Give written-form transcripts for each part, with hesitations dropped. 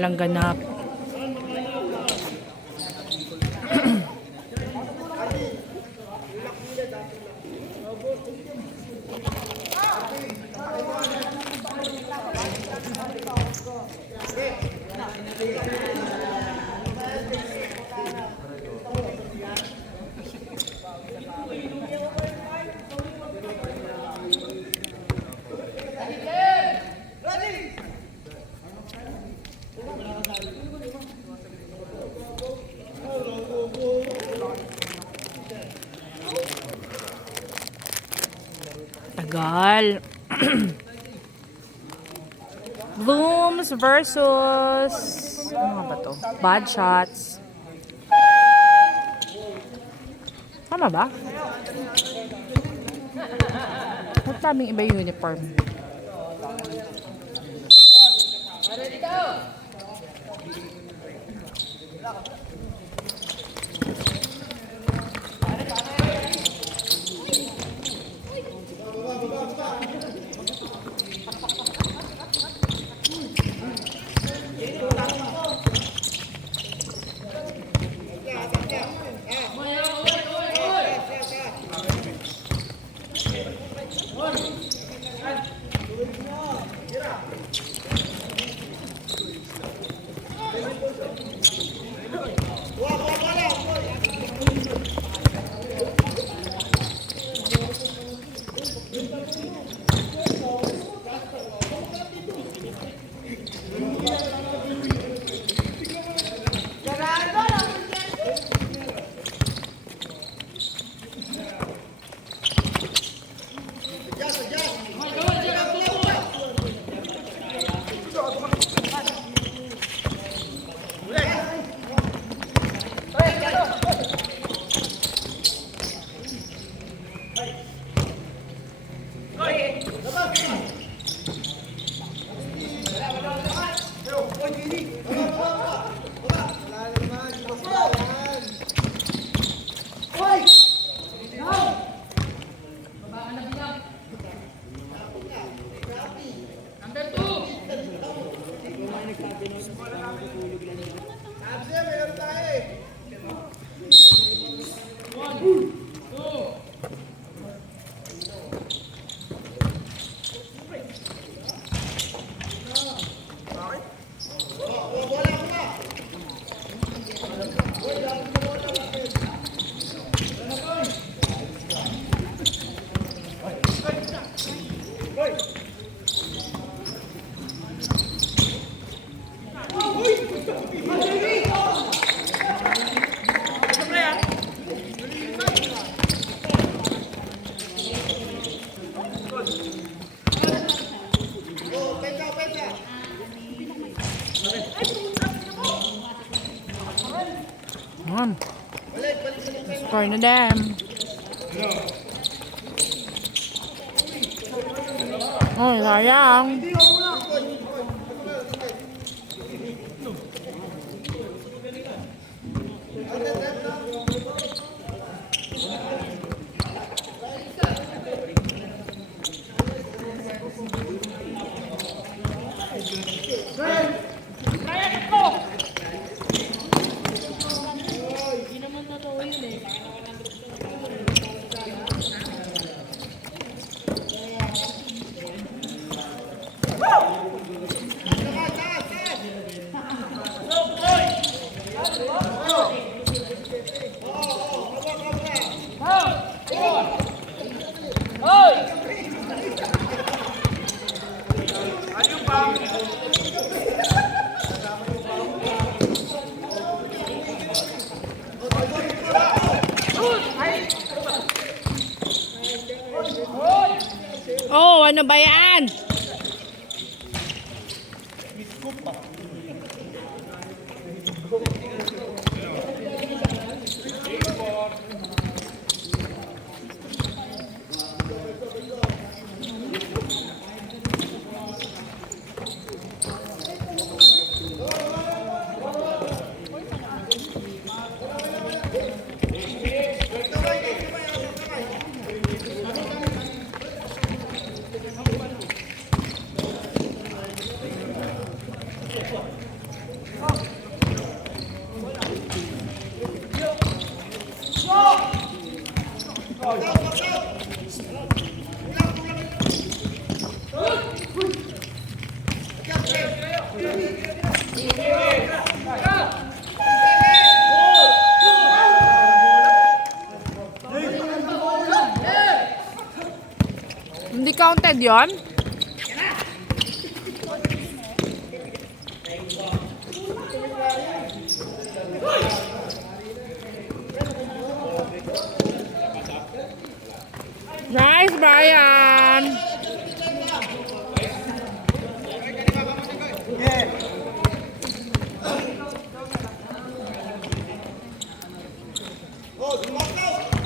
nilang ganap. Tagal. Blooms versus ano ba to? Bad Shots. Tama ba? Ba't daming iba yung uniform? Score na dem. Oh, sayang. Oh, ano ba yan? Hindi counted yon. Nice, Brian.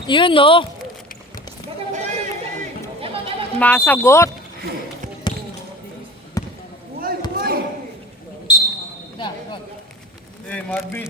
Yun, no? Masagot. Hey, Marvin.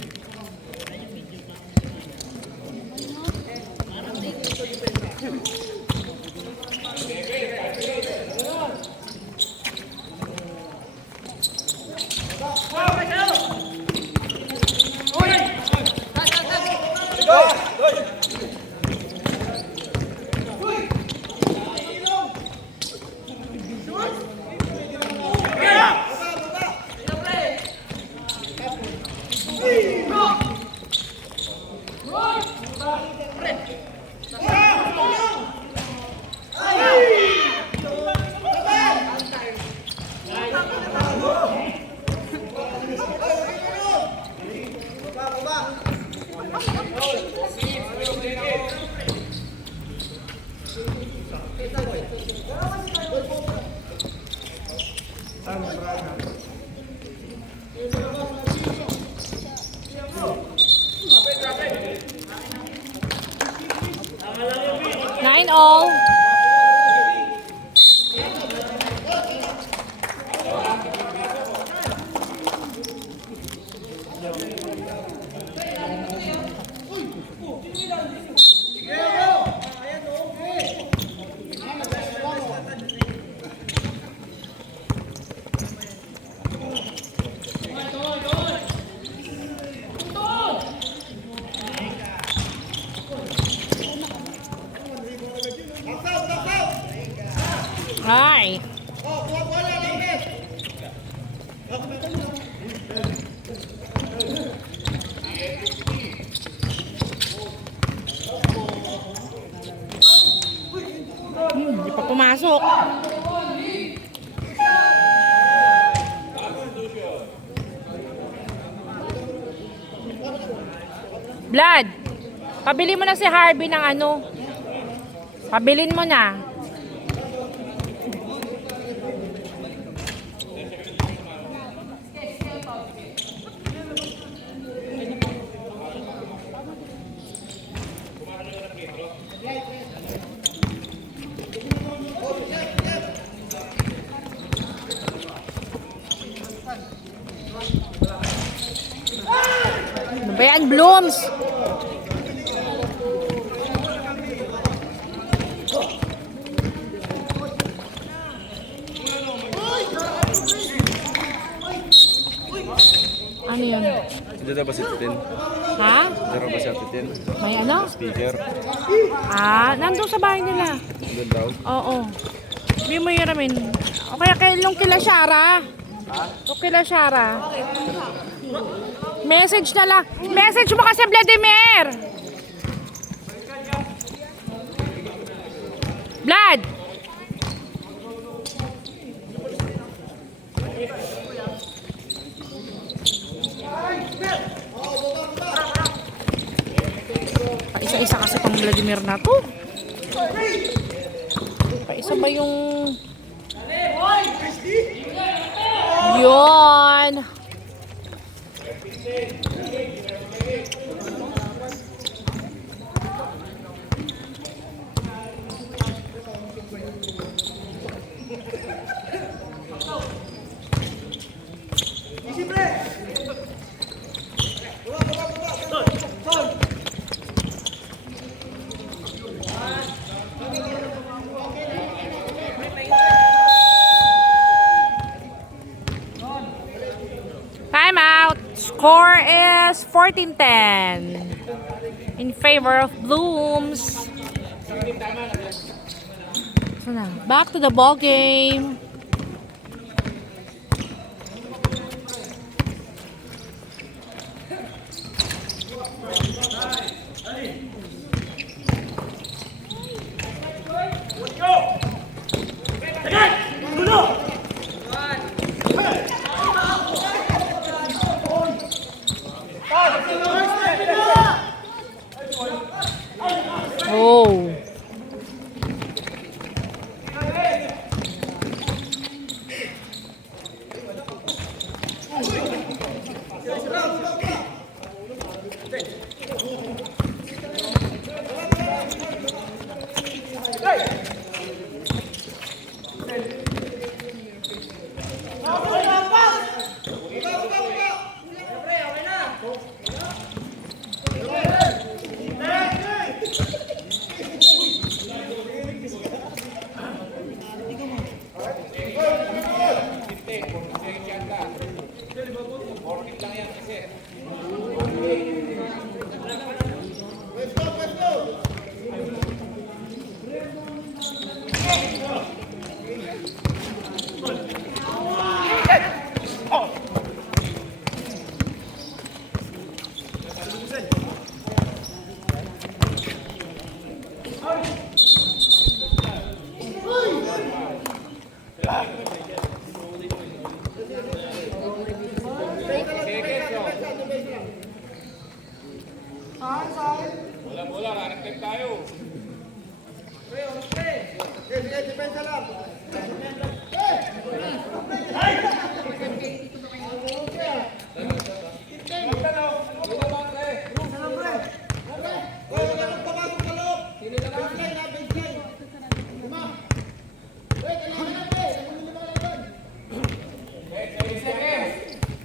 Nine all. Hi. Hindi pa pumasok. Vlad, pabili mo na si Harvey ng ano. Pabilin mo na. Ano ba yan, Blooms? Ano yun? Dito ba si Titin? Ha? Dito ba si Titin? May ano? Speaker. Nandun sa bahay nila. Doon daw. Oo. Hindi mo hiramin. O kaya kailong kila Shara. O kila Shara. Message na lang. Message mo kasi Vladimir. Vlad. Paisa-isa kasi pang Vladimir na to. Paisa ba yung... Yun. Time out. Score is 14-10 in favor of Blooms. So na, back to the ball game. Oh.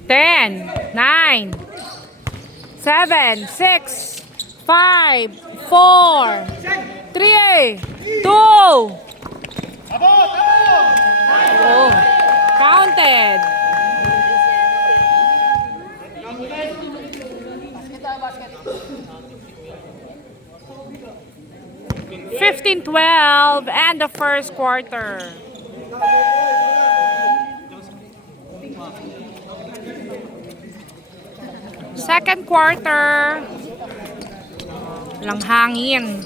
Ten, 9, 7, 6, 5, 4, 3, 2. Oh, counted. 15-12 and the first quarter. Second quarter. Walang hangin.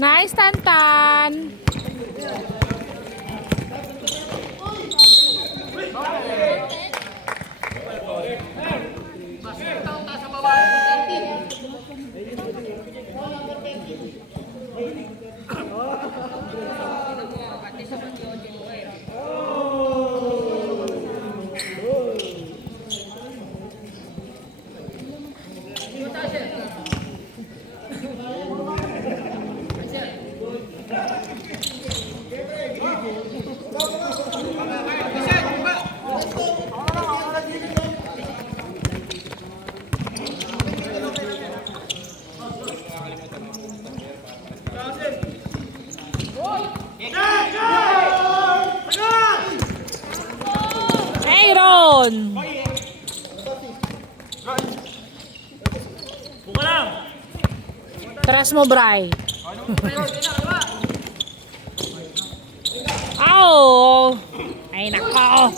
Nice, Tantan. Aaron! Tras mo, Bray. Ow! Ay, nako!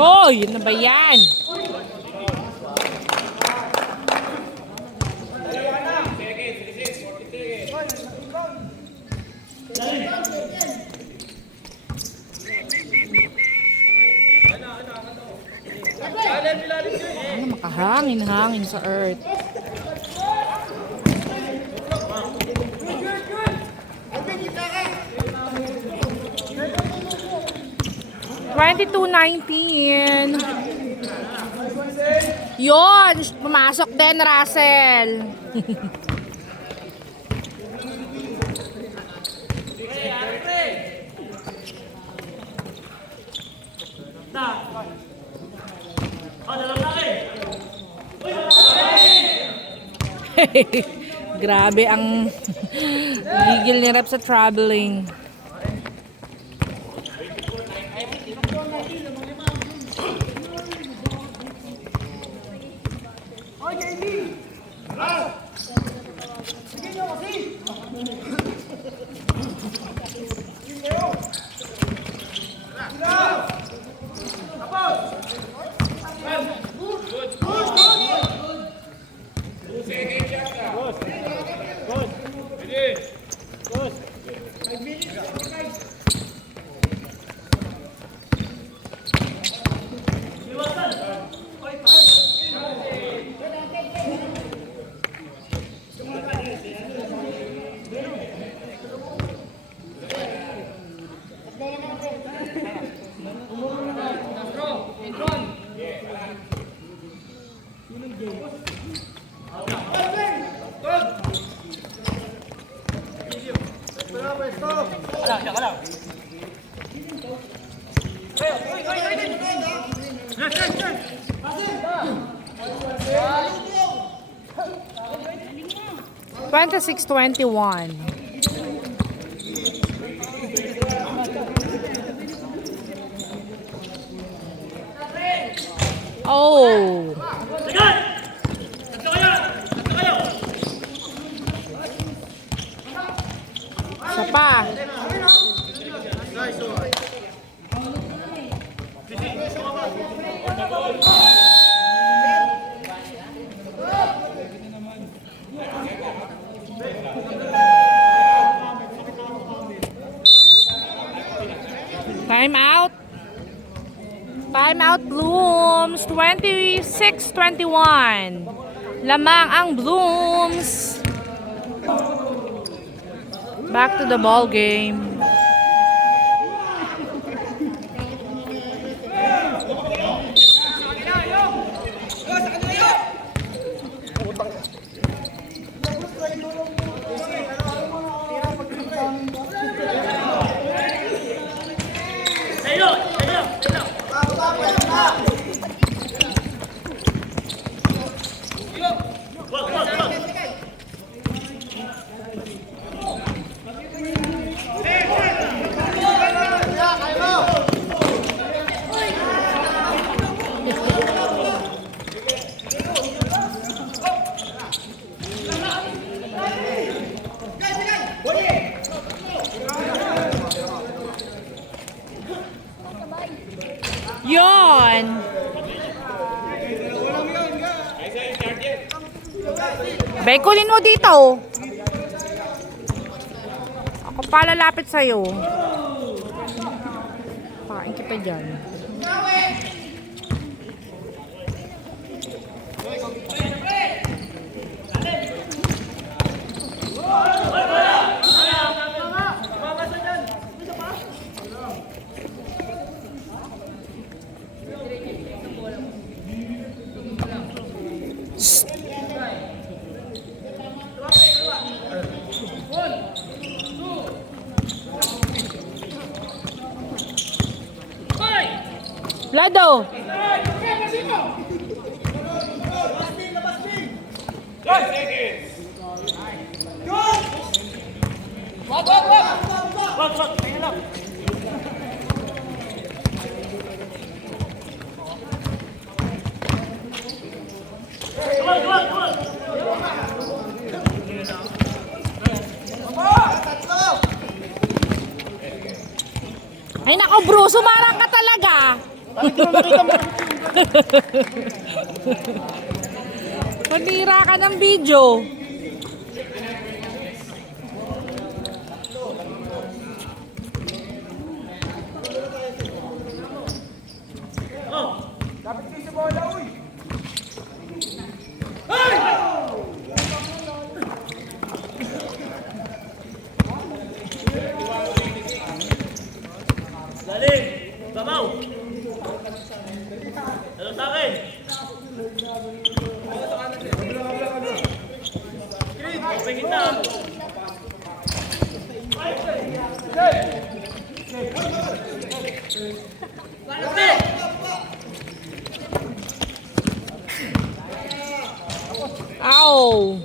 Oh, yun na ba yan? Ano, makahangin-hangin sa earth. $22.19. Yun, pumasok din, Russell. Grabe ang gigil ni Rep sa traveling. $26.21. Oh. Isa pa. Time out. Time out, Blooms. 26-21. Lamang ang Blooms. Back to the ball game. Yon. Bekulin mo dito. Ako pa lalapit sa'yo. Pakain kita dyan. Lado. Ay nako bro, sumarang ka talaga. Panira ka ng video. Ow!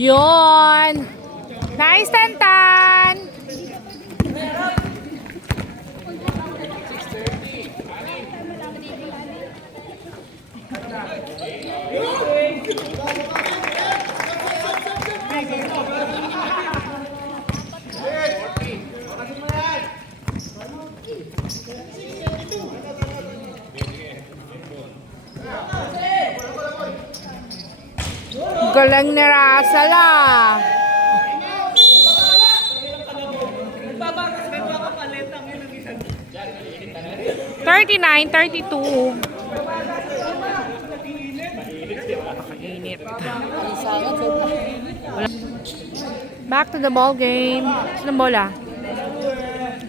Yon. Nice, Tantan. Galing ni Russell ah. $39, $32. Napakainit. Back to the ball game. Saan ang bola?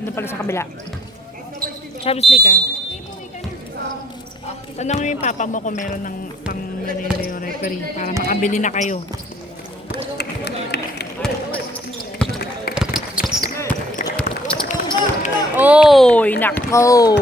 Doon pala sa kabila. Champions League ah. Tanong mo yung papa mo kung meron ng pang referee para makabili na kayo. Oh, nako.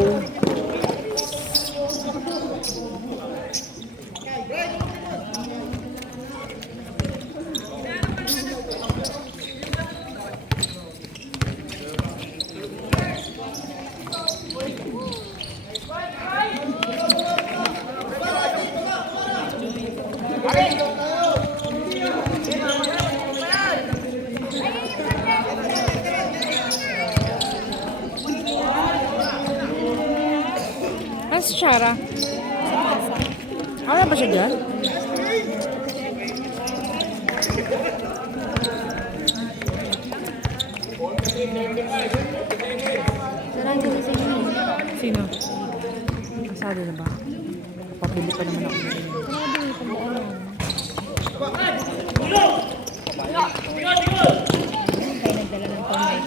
si Shara? Wala ba siya dyan? Sarado na sa inyo. Sino? Kasado na ba? Papili pa naman ako. Sarado na kung ano. Kayo nagdala ng tonic.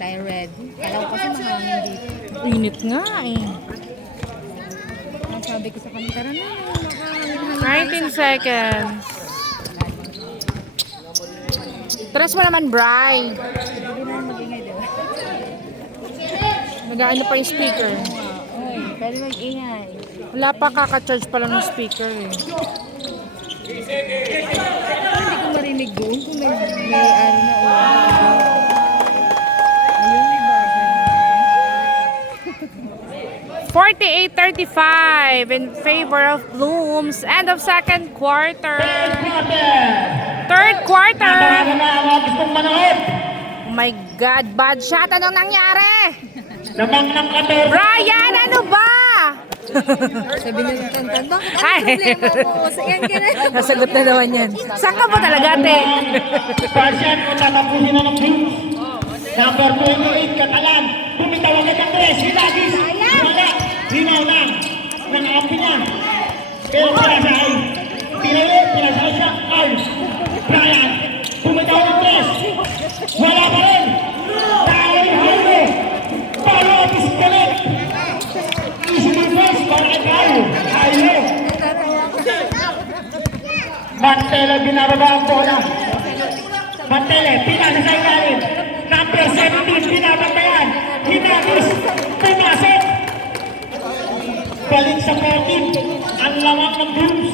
Tayo red. Alam ko kasi mahangin dito. Init nga eh. Ang sabi ko sa kanila, tara na, makahangin-hangin. 19 seconds. Tres mo naman, Bri. Hindi naman mag-ingay, diba? Nag-ano pa yung speaker. Oy, pwede mag-ingay. Wala pa, kaka-charge pa lang ng speaker eh. Hindi ko marinig doon kung may ano na uwan. Ayun, may bagay. 48-35 in favor of Blooms. End of second quarter. Third quarter. Oh my God, bad shot. Anong nangyari? Brian, ano ba? Sabi ng tantan, bakit ano Ay. problema mo? Sa yan ka na. Nasagot na naman yan. Saan ka ba talaga, ate? Pasyan o tatapusin na ng Blues. Number 28, Catalan. Bumitaw agad ang tres. Hilagis. Wala. Linaw na. Nangaampi niya. Pero pinasay. Pinasay siya. Al. Brian. Bumitaw ng tres. Wala pa rin. Dahil Jaime. Palo at Iscalet. Easy defense para kay Carlo. Jaime. Mantele binababa ang bola. Mantele, pinasa sa ilalim. Number 17, binabantayan. Hinagis, pumasok. Balik sa 14, ang lawak ng Blues.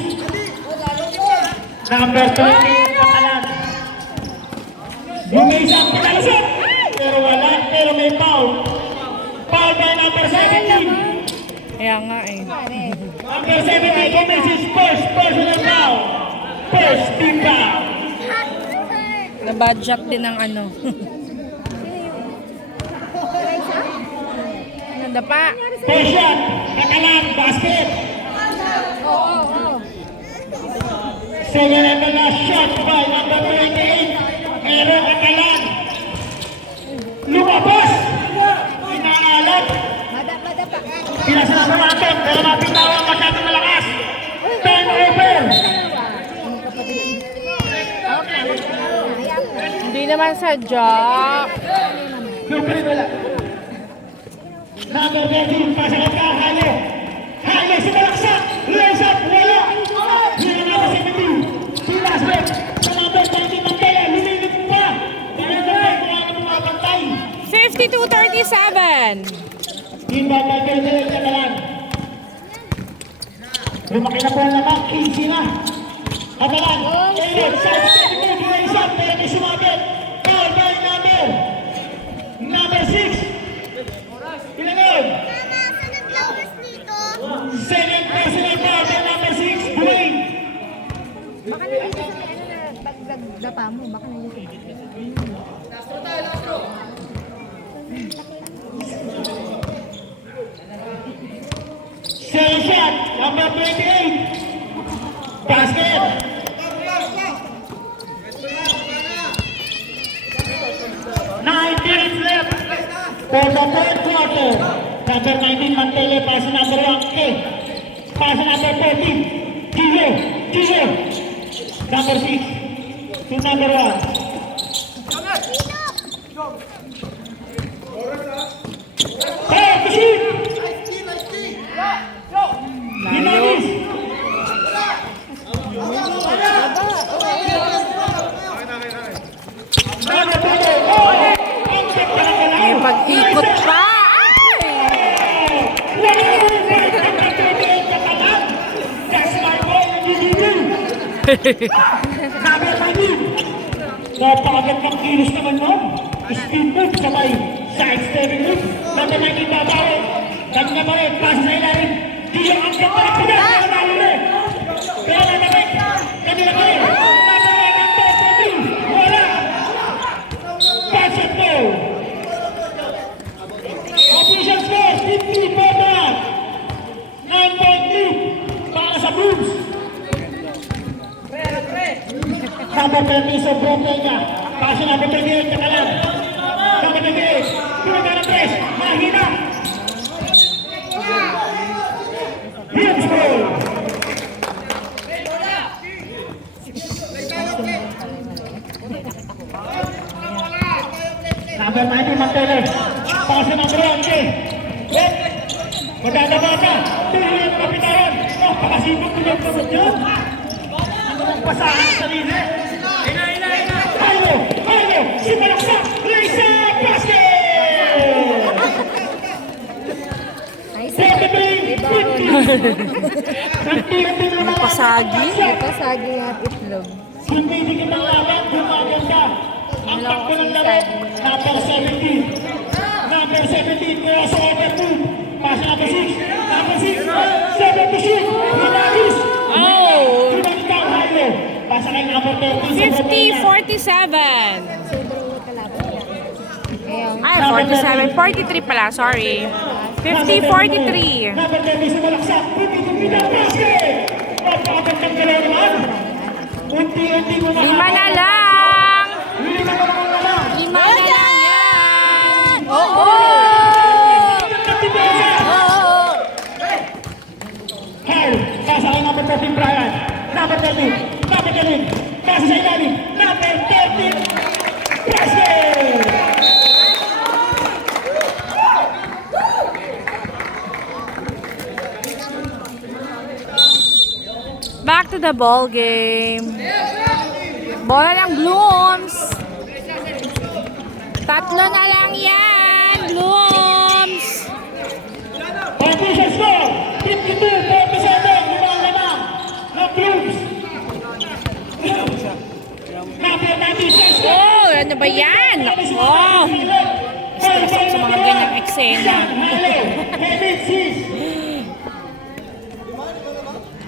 Number 20, Catalan. Bumisa ang pinalusot. Pero wala, pero may foul. Foul by number 17. Kaya nga eh. Number 17, Gomez's first personal foul. First team foul. Na-bad shot din ng ano. Nadapa. First shot, Catalan, basket. Second and the last shot by number 28, Aaron Catalan. Lumabas! Inaalat! Madapa. Pinasama natin, pero mapitawan masyadong malakas. Turnover! Hindi naman sadya. Number wala. Number 13, pasagot ka, Hale. Hale, sumalaksak! Lays up, wala! Hila number 17, Pilaswet. Sa number 20, Mandela, lumilit pa! Dahil na kayo kung ano bumabantay. 52-37. Inbound by Pedro Catalan. Lumaki na po naman, 15 na. Catalan, Elliot, side step, lays up, pero may sumabit. Foul by number 6. Ilan yun? Second personal foul by number 6, Dwayne. Baka nandito sa ano na pagdapa mo. Baka nandito. Second shot, number 28. Basket. Minutes left for the third quarter. Number 19, Mantele, pass number 1, K. Pass number 14, Gio. Number 6 to number 1. Hey, machine! Hinagis! Number 2, oh! Ang check pa lang May pag-ikot pa. Number 19. Napakagandang kilos naman nun. Speed move, sabay. Side stepping move. Number 19, babawi. Kanina pa rin, pass sa ilalim. Di yung angkat pa rin. Pero naluli. Pero nalabit. Kanina pa rin. Number 1, number 14. Wala. Pass it go. Official score, 50 for that. 9 30 sa Brotega. Paso number 28, Catalan. Number 28, Tulungan ng press. Mahina. Huge goal. Number 90, Manteles. Paso number 1, magdadaba ka. Tuloy ang kapitaran. Pakasipot ko yung pagod nyo. Pasahan sa linya. Hayo, si Malaksak, Lisa Basket! Pasagi. Pasagi at itlog. Hindi kita laban, gumaganda. Ang takbo ng laro, number 17. Number 17, crossover move. Pass number 6. Number 6, 7 to shoot. Hinagis. Oh! Tumangkang Hayo. Pasa kay number 30. 50-47. Ay, 47. 43 pala, sorry. 50-43. Number 30 si Malaksak. Pumipipita basket. Napakagandang galaw naman. Unti-unti gumahapon. 5 na lang. 5 na lang. 5 na lang yan. Oo! Hal, pasa kay number 13 Brian. Number 13. Number 13. Pasa sa ilalim. Number 13. Basket! Back to the ball game. Bola ng Blooms. 3 na lang yan, Blooms. Official score, 52-47, limang lamang ng Blues. Number 96. Oh, ano ba yan? Oh, stress ako sa mga ganyang eksena.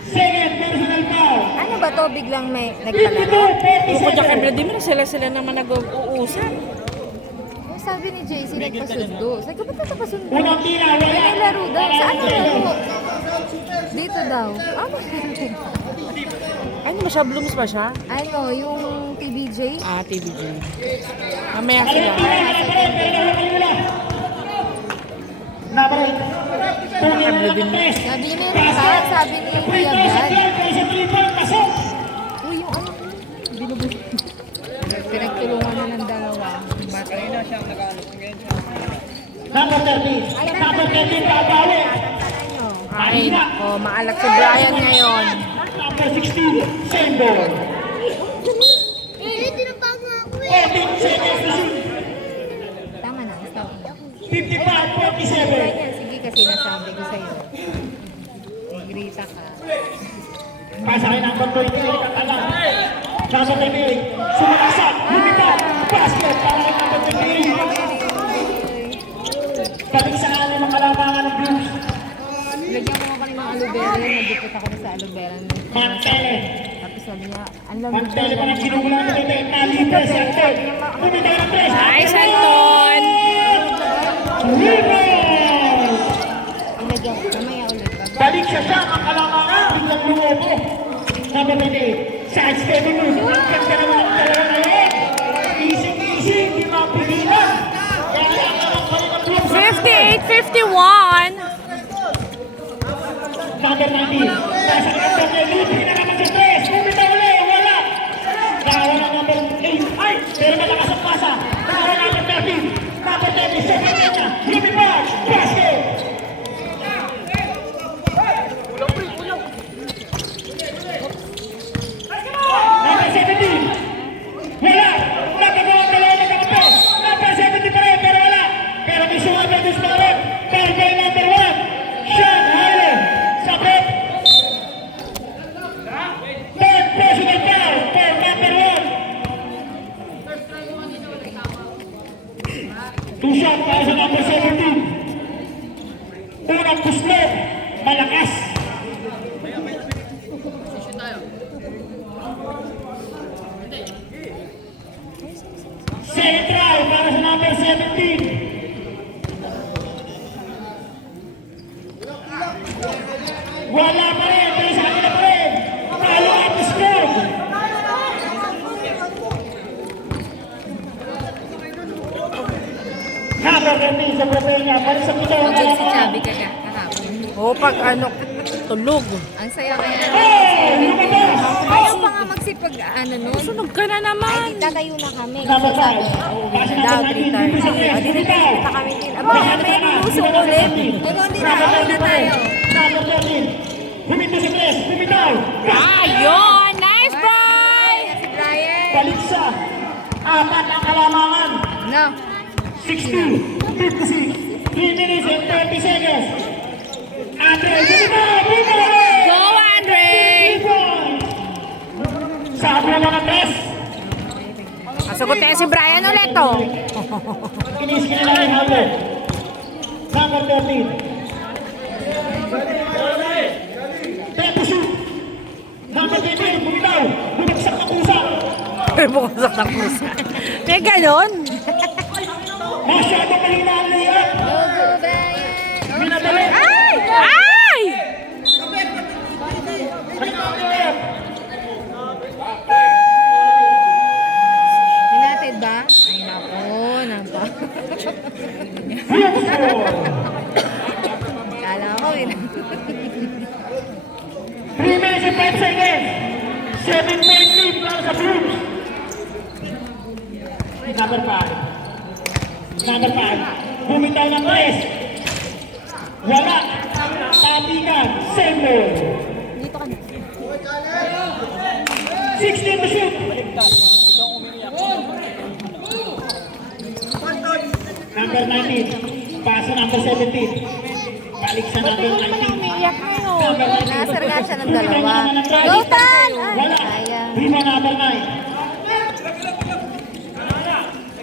Second personal foul. Ano ba to? Biglang may nagpalaro? Bukod niya kay Vladimir, sila naman nag-uusan. Yung sabi ni JC, nagpasundo. Sabi ko, ba't nagpasundo? Unang tira, wala. May laro daw. Saan yung laro? Dito daw. Ano ba siya? Blooms ba siya? Ano, yung TBJ? Ah, TVG. Mamaya sila. Number 8. Tunay na lang ang Sabi niya meron ka. Sabi ni Kuya Brad. Uy, yung ano? Binubuli. Pinagtulungan na ng dalawa. Bata. Number 13. Number 13, babawi. Ay, oh, maalak si Brian ngayon. Number 16, same ball. 14 seconds to shoot. Tama na. Stop. 55-47. Ganyan, sige kasi nasabi ko sa'yo. Grita ka. Pasa kay number 28, Catalan. Number 28, sumakasap, lumipad, basket para kay number 28. Pati sa kanin ng kalamangan ng Blues. Lagyan ko nga kanina ng aloe vera. Nagdipot ako na sa aloe vera. Mantele. Tapos sabi niya, ang lamig Mantele pa ng sinugulan ng 28 na libre si Anton. Lumitaw ng press. Nice, Anton! Rebound! Ilagyan ko. Mamaya ulit. Balik siya ang kalamangan. Biglang lumobo. Number 28, side stepping move. Ang ganda naman ang dalawa na yun. Easy, hindi mapigilan. Kaya ang alam ko rin ang Blues. 58-51. Number 19, nasa kanyang doble, libre na naman sa tres. Lumitaw ulit, wala. Nakawa ng number 8. Ay, pero malakas ang pasa. Nakawa number 13. Number 30, second niya. Lumipad, basket. Number 17. Wala. Nagagawa ang dalawa ng kampe. Number 17 pa rin, pero wala. Pero may sumabit sa pala. Pero kay number 1, Sean Haile. Sabit. Third personal foul for number 1. Two shot para sa number 17. Unang puslog. Malakas. Second try para sa number 17. Wala pa rin, pero sa kanila pa rin. Follow up stroke. Number 13 sa Brapenya. Balik sa pito. Pagod si Chubby kahapon. Oo, pag ano, tulog. Ang saya kaya. Hey! Lumabas! Ayaw pa nga magsipag ano nun. Sunog ka na naman. Tatayo na kami. Number 5. Uwi na daw, 3:30. Di na kita kami din. Aba, May niluso ulit. Ay, kung hindi na, away na tayo. Number 13. Bumito sa press. Bumitaw. Ayun! Nice, Bry! Si Brian. Balik sa 4 ang kalamangan. No. 60, 56, 3 minutes and 30 seconds. Andre, bumitaw! Bumitaw! Go, Andre! Sabi na mga press. Masagot tayo si Brian ulit, oh. Inis ka na rin halo. Number 13. Tempo shoot. Number 13, bumitaw. Bumagsak na pusa. Bumagsak ng pusa. May ganon? Masyado malina ang layup. Go, Brian. Minadali. Ay! Ay! Hinatid ba? Ay, nako. Napa. Kala ko, 3 minutes and 5 seconds. 7-point lead para sa Blues. Number 5. Number 5. Bumitaw ng press. Wala. Tapikan. Sendo. 16 to shoot. Number 19. Pasa number 17. Balik sa number 19. Umiiyak ngayon. Number 19. Nasarga siya ng dalawa. Bumitaw na ng press. Go, Tan! Ay, Wala. sayang. Rima number 9.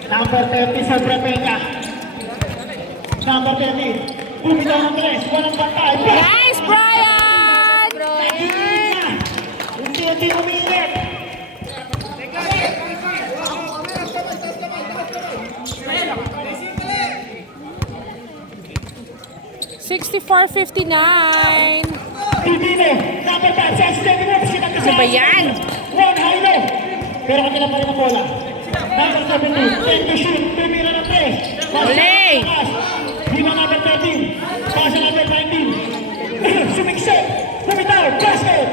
Number 30 sa Brapenya. Number 30. Bumitaw ng press. Walang bantay. Nice, Brian! Nagigiit na. Unti-unti umiinit. $64.59. Pipino. Number 5. Sa Steve Wolf. Ano ba yan? One high low. Pero kanila pa rin ang bola. Number 17. 10 to shoot. Tumira ng press. Uli. Rima number 13. Pasa number 19. Sumiksik. Bumitaw. Basket.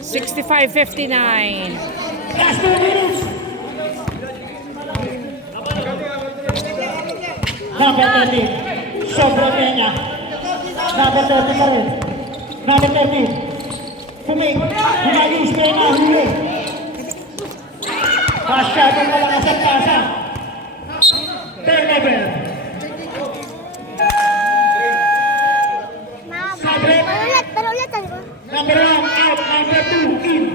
65.59. Last 2 minutes. Number 30. Sobra Peña. Number 30 pa rin. Number 30. Humayos Peña. Huli. Masyadong malakas ang pasa. Turnover. Sabre. Number 1 out. Number 2 in.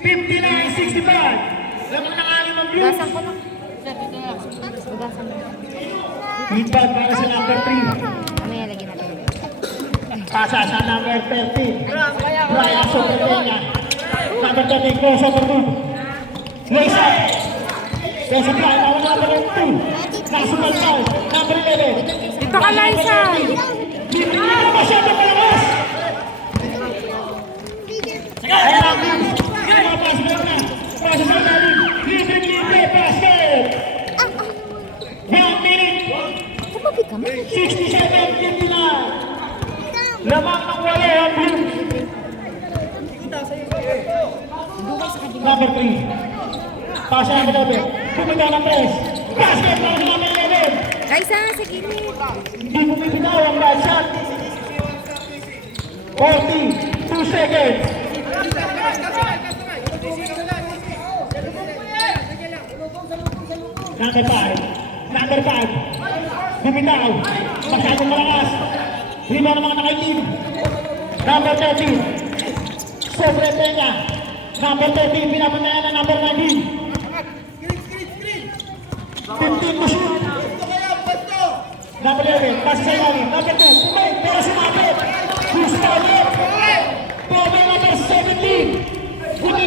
59-65. Lamang ng alim ang Blues. Gasan ko lang. Gasan mo. Feedback para sa number 3. Mamaya lagyan natin. Pasa sa number 13. Brian Sobrepena. Number 13, close over 2. Lays up. There's a Brian, now number 2. National foul. Number 11. Dito ka, Liza. Hindi na masyado malakas. Ayan ang Blues. Pass break na. Pasa sa lalim. Libre, basket. 1 minute. Kumabi ka mo. 67-59. Lamang ng wala ang Blues. Number 3. Pasa ang katabi. Pumitaw ng press. Basket para sa number 11. Kaysa, sa gilid. Hindi pumipitaw ang bad shot. 42 seconds. Number 5. Number 5. Pumitaw. Masyadong malakas. Lima ng mga nakaitim. Number 13. Sobre Peña. Number 13. Pinapantayan na number 19. 15 to shoot. Number 11. Pasa sa ilalim. Number 2. Pumay. Pero sumapit. Gusto ulit. Pumay number 17.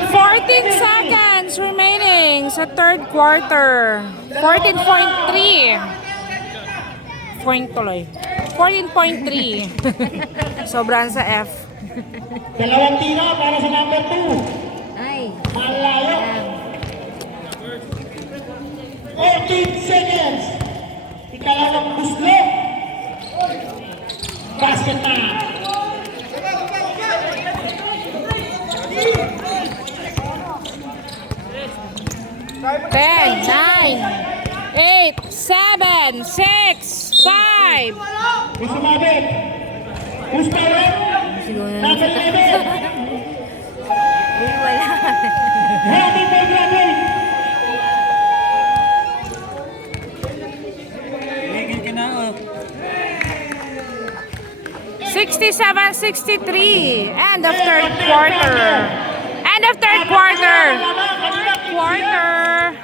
14 seconds remaining sa third quarter. 14.3. Point tuloy. 14.3. Sobrang sa F. Dalawang tira para sa number 2. Ay. Malayo. 14 seconds. Ikalawang buslo. Basket na. Ten, 9, 8, 7, 6, 5. May sumabit. Who's power? Siguro na. Number 11. Uy, wala. Happy birthday. 67-63. End of third quarter. End of third quarter. Quarter.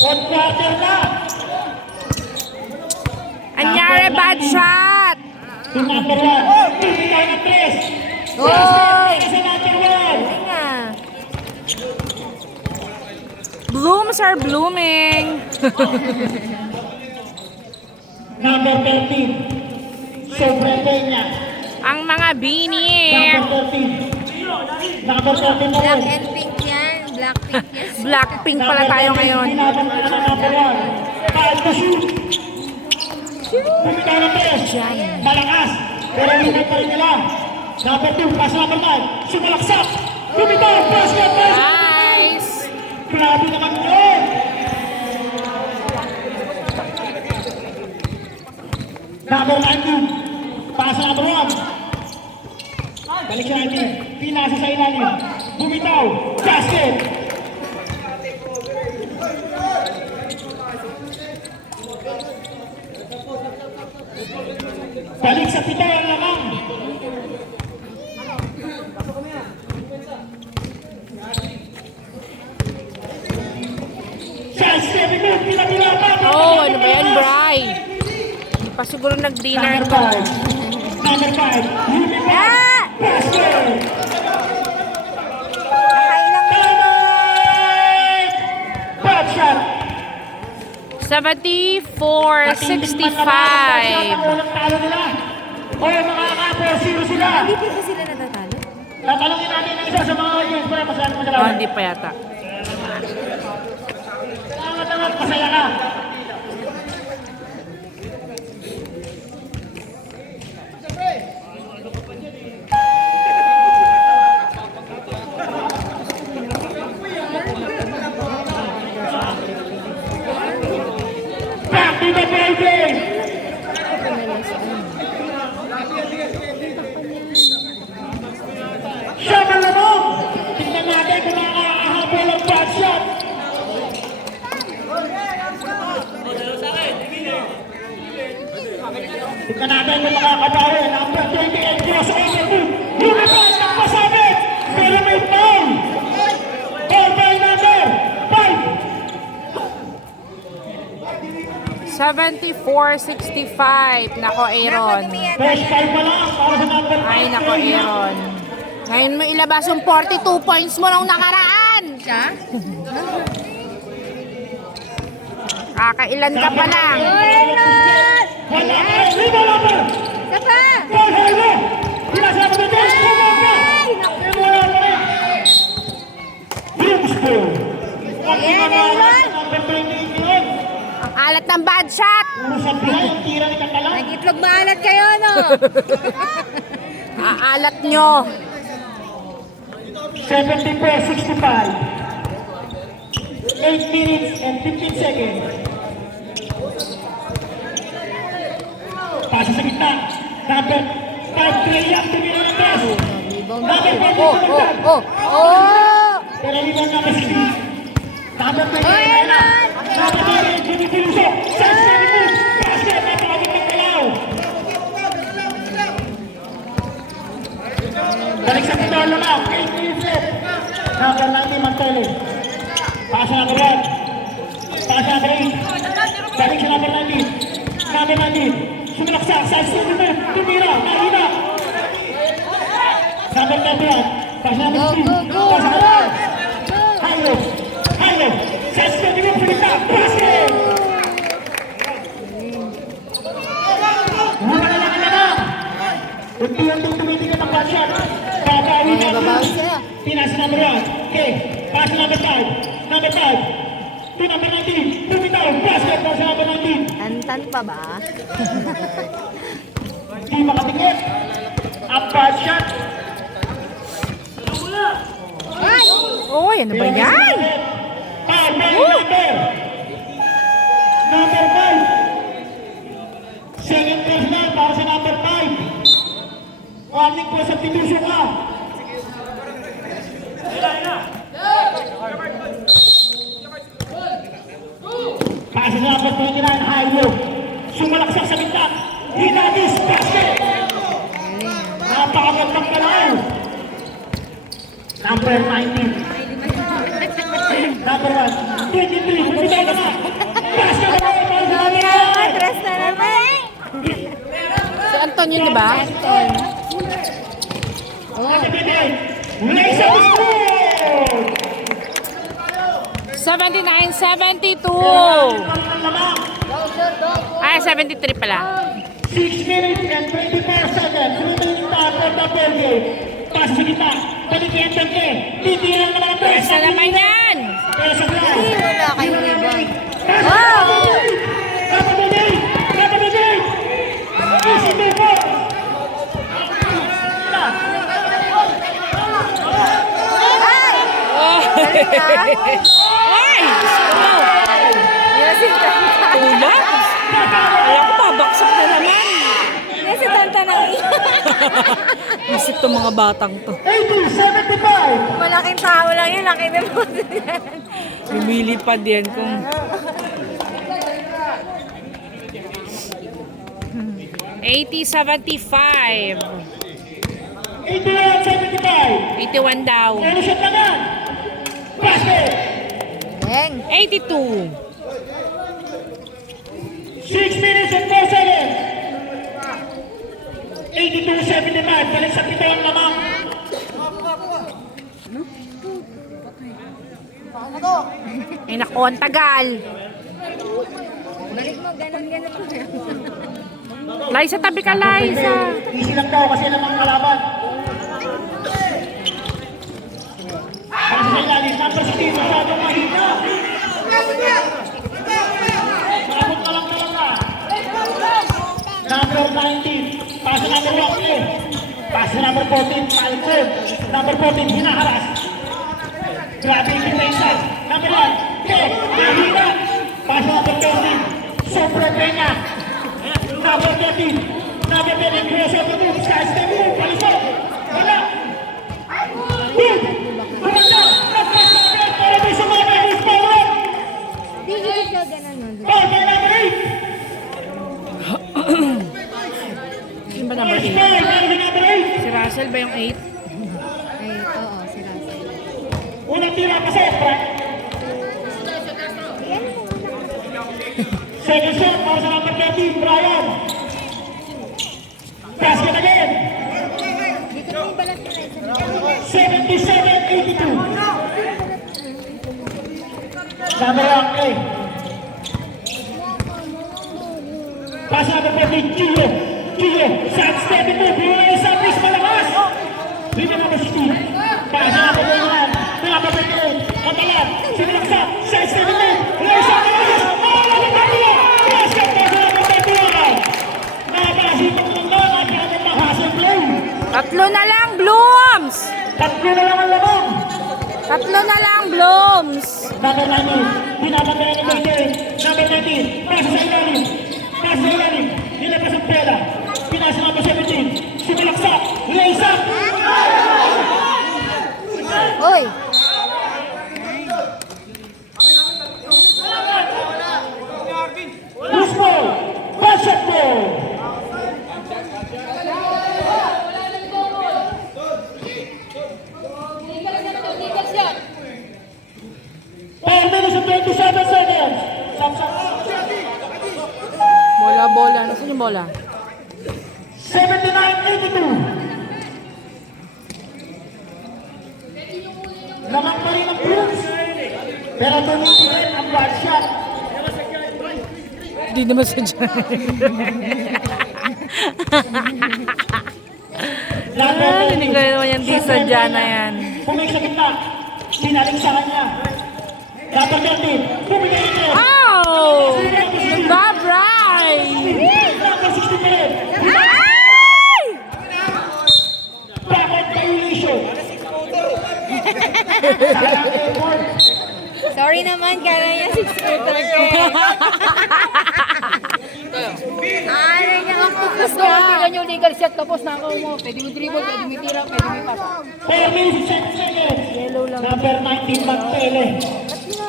Fourth quarter na. Anyari, bad shot. To number 1. Tumitaw na 3. Oy! Sa number 1. Hindi nga. Blooms are blooming. Number 13. Sobrang niya. Ang mga beanie. Number 13. Number 13 na Black rin. and pink yan. Black pink yan. Blackpink pala tayo ngayon. Binaban ka na number 1. Time to shoot. Bumitaw na 3. Malakas. Pero hindi pa rin nila. Number 2. Pass number 9. Sumalaksak. Bumitaw. Basket. Nice. Grabe naman yun. Number 19. Pass number 1. Balik siya natin. Pinasa sa ilalim. Bumitaw. Basket. Balik sa pito ang lamang. Sa stepping move. Pila-pila pa. Oh, ano ba yan, Bri? Hindi pa siguro nag-dinner Number to. 5. Number 5. Uniform. Ah! Basket. Nakailang Time! Bad shot. 74-65. Unang talo nila. O mga kapo, sino sila? Hindi pa ba sila natatalo? Tatanungin natin ang isa sa mga audience para masaya Oh, masalamat. hindi pa yata. Salamat, masaya ka. Back to the ball game. Siya malamang. Tingnan natin kung nakakahabol ang bad shot. Tingnan natin kung makakabawi. Number 28, crossover move. Lumabas ng pasabit. Pero may foul. Foul by number 74-65. Nako, Aaron.5. First 5 pa lang para sa number 5. Ay, nako, Aaron. Ngayon mo ilabas yung 42 points mo nung nakaraan. Siya? Kakailan ka pa lang. Wala pa. Lima number. Isa pa! Foul hello. Pinasabi mo ito. Wala pa rin. Bloomsville. Ayan, Aaron. Number 28 yun. Ang alat ng bad shot. Puro sa buhay ang tira ni Katalan. Nag-itlog maalat kayo, no? Aalat nyo. 74-65. 8 minutes and 15 seconds. Pasa sa gitna. Number 5 Treyang tumira ng press. Number 5 Oh, oh, oh, oh! Pero rebound number 16. Number 20 Treyang. Number 20 Jimmy Piluso. Sense na remove. Basket na tawagin ng kalaw. Balik sa pito lang. 8 minutes left. Number 19 Mantele. Pasa number 1. Pasa number 8. Balik sa number 19. Number 19. Sumalaksak sa remove. Tumira. Nahina. Number 21. Pasa number 2. Pasa number 1. Hailo. Hailo. Sense na remove. Pinita. Basket. Muna na lang ang laman. Unti-unting tumitigan ang bad shot. Babawi na. Babawi sila. Pinasa number 1. Okay. Pass number 5. Number 5. To number 19. Bumitaw. Basket para sa number 19. Antan pa ba? Di makatikip. Up pass shot. Uy, ano ba yan? Foul by number 5. Second personal para sa number 5. Warning po sa Titusyo ka. Pasa sa number 29, Highlow. Sumalaksak sa gitna. Hinagis, basket. Napakagandang kalao. Number 19. Number 1. 23. Bumitaw na nga. Basket na nga. Dress na naman. Si Anton yun, di ba? Wala isang score! 79-72. Ay, 73 pala. 6 minutes and 24 seconds. Remaining time for the ball game. Pass sa gitna. Balik yung tanke. Titiran naman ang press. Basta naman yan. Pero sa glass. Wala kayong rebound. Kapatid! Easy to go! Ay! Yes, si Tanta. Tulak? Alam ko, babaksak na naman. Yes, si Tanta na Isip to mga batang to. 80-75! Malaking tao lang yun. Laki na po yan. Lumilipad yan kung... 80-75. 81-75! 81 daw. Ano siya naman? Basket! Deng. 82. 6 minutes and 4 seconds! 82-75, balik sa pitong lamang. Ay naku, ang tagal. Balik mo, ganon-ganon mo. Liza, tabi ka, Liza. Easy lang daw kasi lamang kalaban. Para sa ilalim, number 16, masyadong mahina. Maabot na lang talaga. Number 19, pasa number 1, pasa number 14, palikod. Number 14, hinaharas. Grabe yung defensa. Number 1, mahina. Pasa number 20, sobrang kanya. Number 13, number 13, cross over the move, sky step move, palisok. Wala. Boom! Bumanda! Nagpas sa akin, para may sumama, who's forward? Di ka ganon nun. Ball by number 8. Sino ba number First 8? ball, number 8. Si Russell ba yung 8? Ay, oo, si Russell. Unang tira pa sa Efra. Second shot para sa number 13, Brian. Basket again. Dito mo yung balat na rin. 77-82. Number 1, pass number 14, Gio. Shot step ito. Buwan yung sa miss malakas. Bigyan number 16. Pass number 21. Number 28. Katalan. Sinilaksa. Shot step ito. Buwan sa malakas. Basket pass number 21. Napakasipag ng mga at mahasang play. Tatlo na lang, Blooms! Tatlo na lang ang lamang. Tatlo na lang, Blooms! Number 19, binabantayan ni Baker. Number 19, pasa sa ilalim. Pasa sa ilalim. Nilabas ang pera. Pinasa number 17. Sumalaksak. Lays up. Uy! Loose ball. Basket ball. Minutes and 27 seconds. Bola. Nasaan yung bola? 79-82. Lamang pa rin ang Brooks. Pero tumitigil ang bad shot. Hindi naman sa dyan. Hindi ko naman yan, di sa dyan na yan. Pumig sa gitna. Sinaling sa kanya. Number 13. Bumigay ito. Oh! Wow! Nagbabray! Number 63. Ay! Bracket violation. Sorry naman, kaya niya 6-footer ko. Ano niya ang focus ka? Tingnan nyo, legal shot tapos na ako mo. Pwede mo dribble, pwede mo tira, pwede mo pass. 4 minutes, 10 seconds. Number 19, Magpele.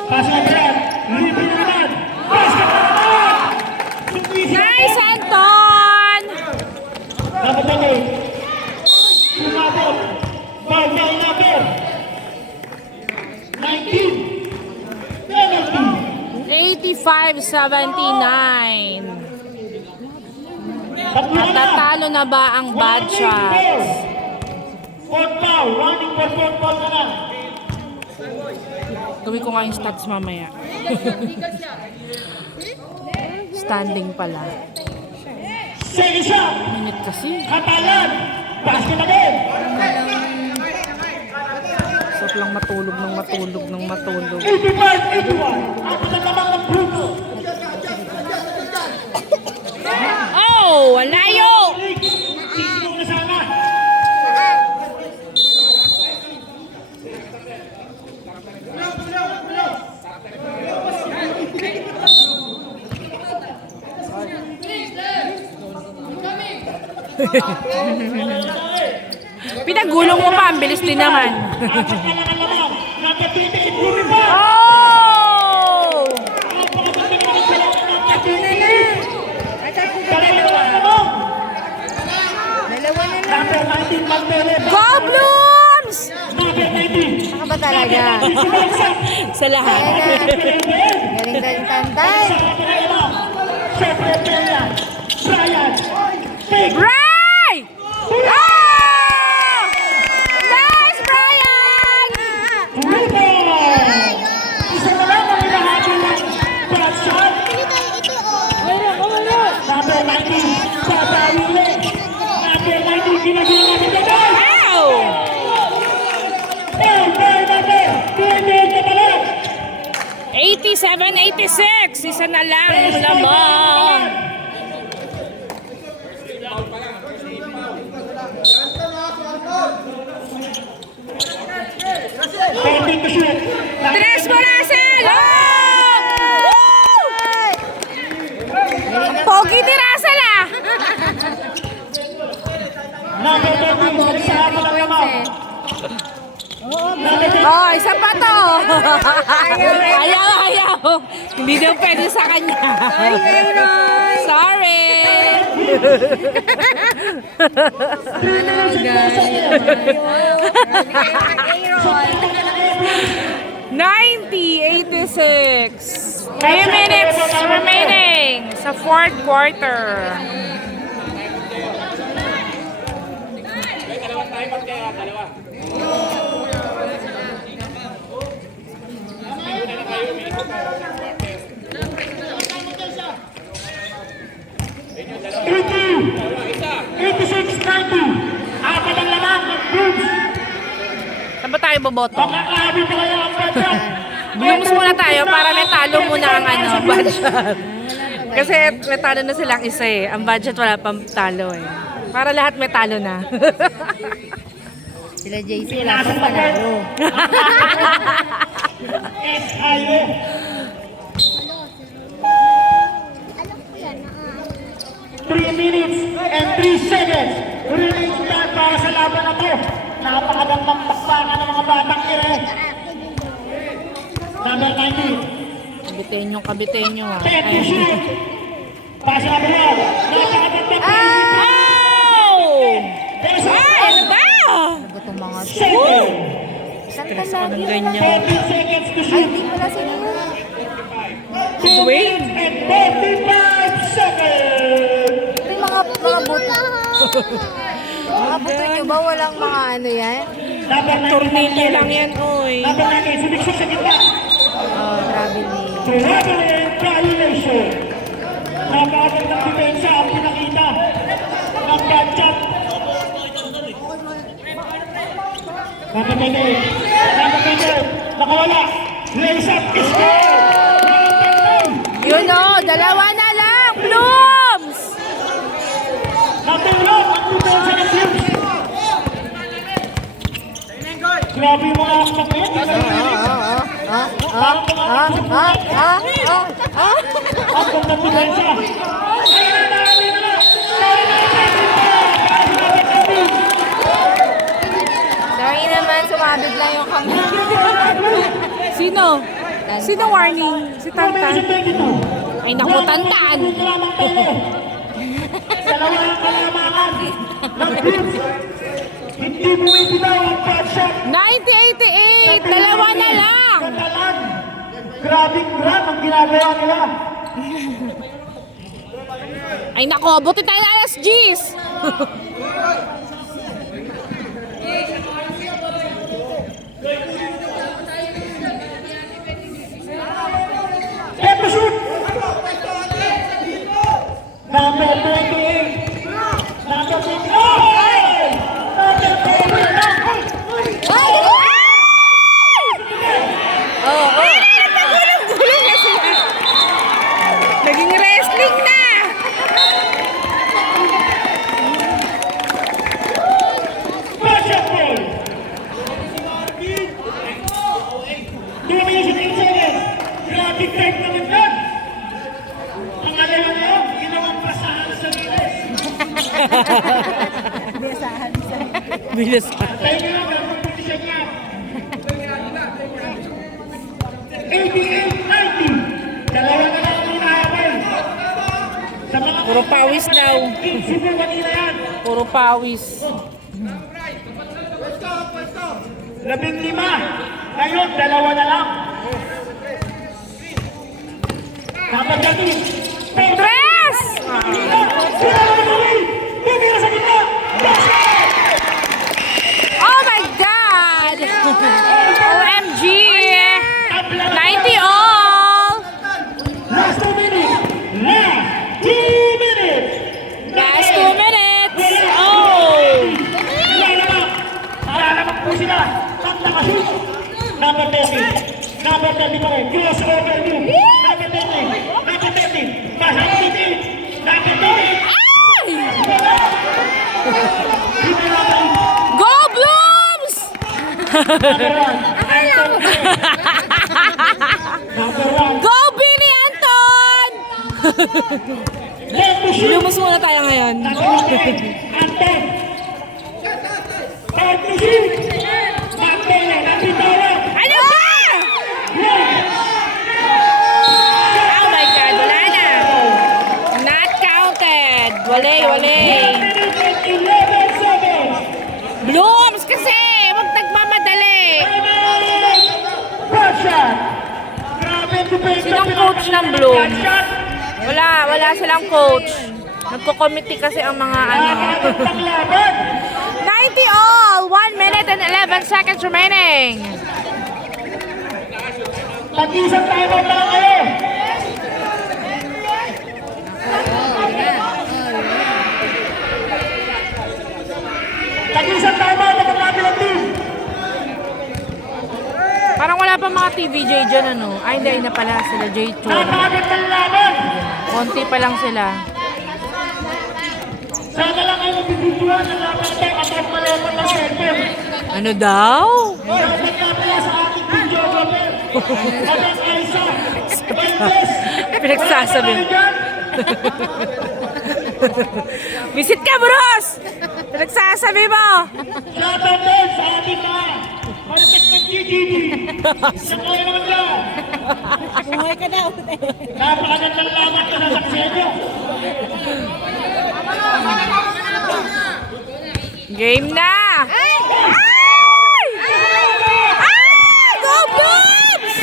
Pass na brad. Libre naman. Basket na naman. Nice, Anton! Number 28. Sumabot. Ball by number 19. Penalty. 85-79. Tatlo na. Natatalo na ba ang bad shots? Fourth foul. Running for fourth foul na lang. Gawin ko nga yung stats mamaya. Standing pala. Second shot. Minute kasi. Hatalan. Basket again. Sarap lang matulog ng matulog ng matulog. 85-81. Apat na lamang ng Bruno. Oh! Ang layo! Sisigong na sana. Pinagulong mo pa, ang bilis din naman. Apat na lang ang lamang. Number 28, Bruno pa. Oh! Dalawa na lang. Number 19, Magpele. Go Blooms! Number 19. Saka ba talaga? Sa lahat. Galing daling tantay. Brian. Big. Ray! Oh! Nice, Brian! Rebound. Isa na lang ang hinahati ng bad shot. Number 19, Papa Wille. Number 19, ginagawa natin na guys. Wow! Number 28 na pala. 87-86. Isa na lang lamang. Pending to shoot. Tres mo, Russell! Oh! Woo! Pogi ni Russell ah! Number 13, nagsama lang naman. Number 13, Oh, isa pa to. Ayaw. Hindi daw pwede sa kanya. Sorry. Aaron. 90-86. 3 minutes remaining sa fourth quarter. apat ang lamang ng Blooms. Saan ba tayo boboto? Makakahabit na kaya ang bad. Blooms muna tayo para may talo muna ang budget. Kasi may talo na silang isa eh. Ang budget wala pang talo eh. Para lahat may talo na. Sila JC, wala pang panalo. SIO. 3 minutes and 3 seconds. Release time para sa laban na to. Napakagandang pakpakan ng mga batang ire. Number 19. Kabitenyo ah. 10 to shoot. Pass na ba? Napakagandang Oh! Ay, ano ba? Ano ba itong mga second. Stress ako ng ganyan. 14 seconds to Ay, shoot. hindi pala sila yun. 2 minutes and 45 seconds. Pero yung mga buto. Mga buto nyo ba? Walang mga ano yan? Number 19. Tornilyo lang yan, oy. Number 19. Sumiksik sa gitna. Oh, grabe ni. Traveling violation. Napakagandang depensa ang pinakita ng Batchat. Number 28. Nakawala. Lays up. Score! Yun o, dalawa na lang. Blooms! Natulog ang pupunsa ng Blooms. Grabe yung mga akmak yun. Ang ganda pupunsa. Dahil naman, sumabit lang yung kamay. Sino? Sino warning? Si Tantan? Ay naku, Tantan! Dalawa ang kalamangan ng Blooms. Hindi mo ibinaw ang bad shot. 90-88! Dalawa na lang! Katalan. Grabing grab ang ginagawa nila. Ay nako, buti tayo na alas G's! Eto shoot! Number 28. Number 28. Number 28. Oo. Nagulong-gulong na sila. Naging wrestling na! Basketball. 2 minutes and 8 seconds. Grabe type naman yan. Ang alam na yun, ginawang pasahan sa bilis. Bilis. Tayo nyo lang, ang competition niya. 88-90. Dalawa na lang ang inahabay. Sa mga Puro pawis daw. sinuwan nila yan. Puro pawis. 15. Ngayon, dalawa na lang. Dapat natin. Tres! Bumira sa gitna. Oh my God! OMG! 90 all! Last 2 minutes. Last 2 minutes. Last 2 minutes! Oh! Wala naman po sila. Tanda ka shoot. Number 30. Number 30 pa rin. Cross over move. Number 30. Number 30. Mahal 30. Number 30. Ay! Hindi natin. Go Blooms! Number 1. Number 1. Go Bini Anton! Let to shoot. Lumos muna tayo ngayon. Anton. Start to shoot. Anton na. Napitawan. Ano ba? Oh my God, wala na. Not counted. Wale, wale. Blooms kasi! Huwag nagmamadali. Sinong coach ng Bloom? Wala silang coach. Nagko-committee kasi ang mga ano. 90 all! 1 minute and 11 seconds remaining. Pag-isang timeout na lang kayo. Pag-isang timeout na pagkabilang team. Parang wala pa mga TVJ dyan ano. Ay hindi na pala sila J2. Napakagod ng laban. Konti pa lang sila. Sana lang kayo nagbibidyoan ng laban natin at ang malepon ng cellphone. Ano daw? Dapat nga pala sa ating videographer. At ang Aisa. Valdez. Pinagsasabi. Wala pa Visit ka, Bros! Pinagsasabi mo! Shoutout din sa ating mga marites ng GGG. Sakay naman dyan. Buhay ka daw. Napakagandang laban na nasaksiyan nyo. Game na! Ay! Ay! Go Blooms!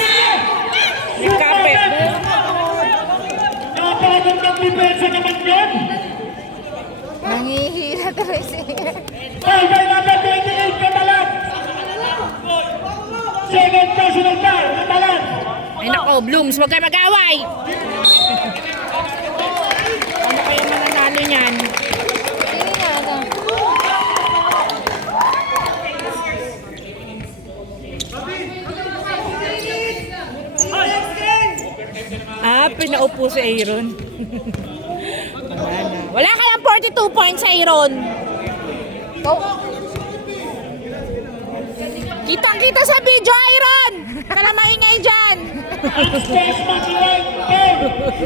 May kape. Napakagandang depensa naman yan. Nangihira tuloy siya. Foul by number 28, Catalan. Second personal foul, Catalan. Ay nako, Blooms, huwag kayo mag-away! Ano kayo mananalo niyan? Sino nga ano? Ah, pinaupo po si Aaron. Wala na. Wala kayang 42 points sa Aaron. Kitang-kita sa video, Aaron! Kala maingay dyan! Space Makiway, Ted!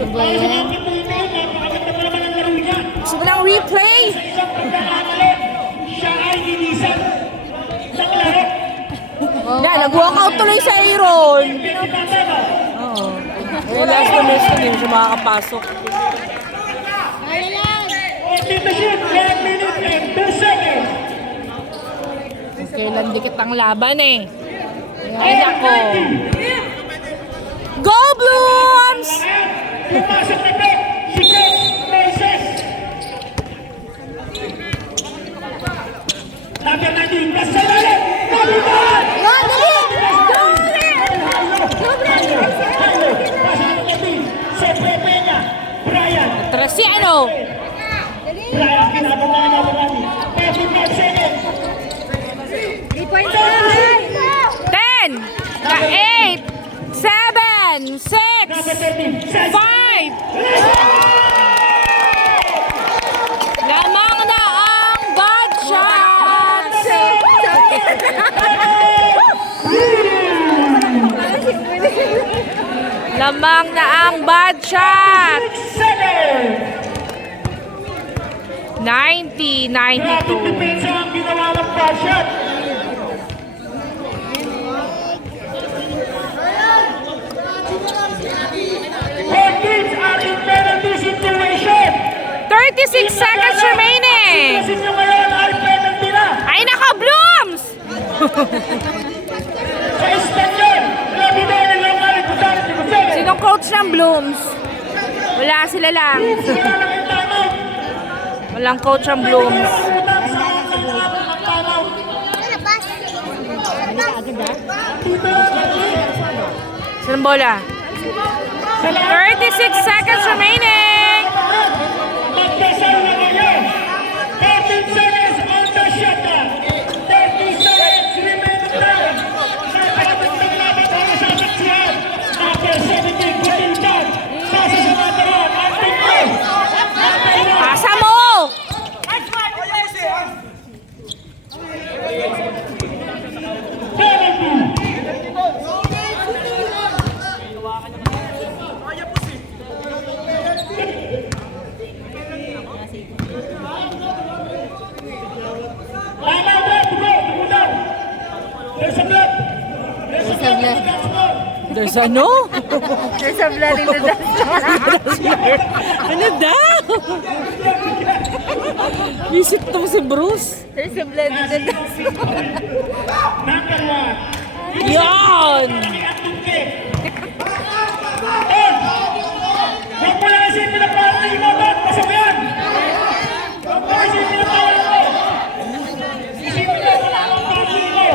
Para sa mga Pilipino, napakaganda mo naman ang laro niya. Gusto mo lang replay? Sa isang pagkakamalit, siya ay linisan ng laro. Yan, nag-walkout tuloy sa Aaron. Pinagkakama. Oo. Eh, last na minutes na din siya makakapasok. Dito siya, 10 minutes and 2 seconds. Kailan dikit ang laban eh. Ay, nako. Go Blooms! Pumasok na po si Coach Moises. Number 19, Casalala. Nabitan! Siyempre Peña, Brian. Tara si ano? Brian, kinabungan na marami. 45 seconds. 10, 8, 7, 6, Number 13, Saz. 5. Lamang na ang bad shots. Lamang na ang bad shots. 90, 92. Grabe depensa ang ginawa ng bad shot. Both teams are in penalty situation. 36 seconds remaining. Kasi nyo ngayon ay penalty na. Ay naka Blooms! Sa Espanyol, grabe na yung mga liputan si Gonzales. Sinong coach ng Blooms? Wala sila lang. Wala lang yung timeout. Walang coach ang Blooms. Liputan sa akin ng timeout. Sinong bola? 36 seconds remaining. Magdasal na kayo. 13 seconds on the shot clock. 30 seconds remaining time. Napakagandang laban para sa saksihan. Number 17, Kutintan. Pasa sa mataran. Ang tingin. Pasa mo! Penalty. Lama ulit, tugo daw. There's a blood. There's a blood in the dance floor. There's ano? There's a blood in the dance. Ano daw? Visit to si Bruce. There's a blood in the dance. Number 1. Yan! Huwag mo lang isipin na parang imotot. Pasok yan. Huwag mo lang isipin na parang imo. Isipin na wala akong parang imo.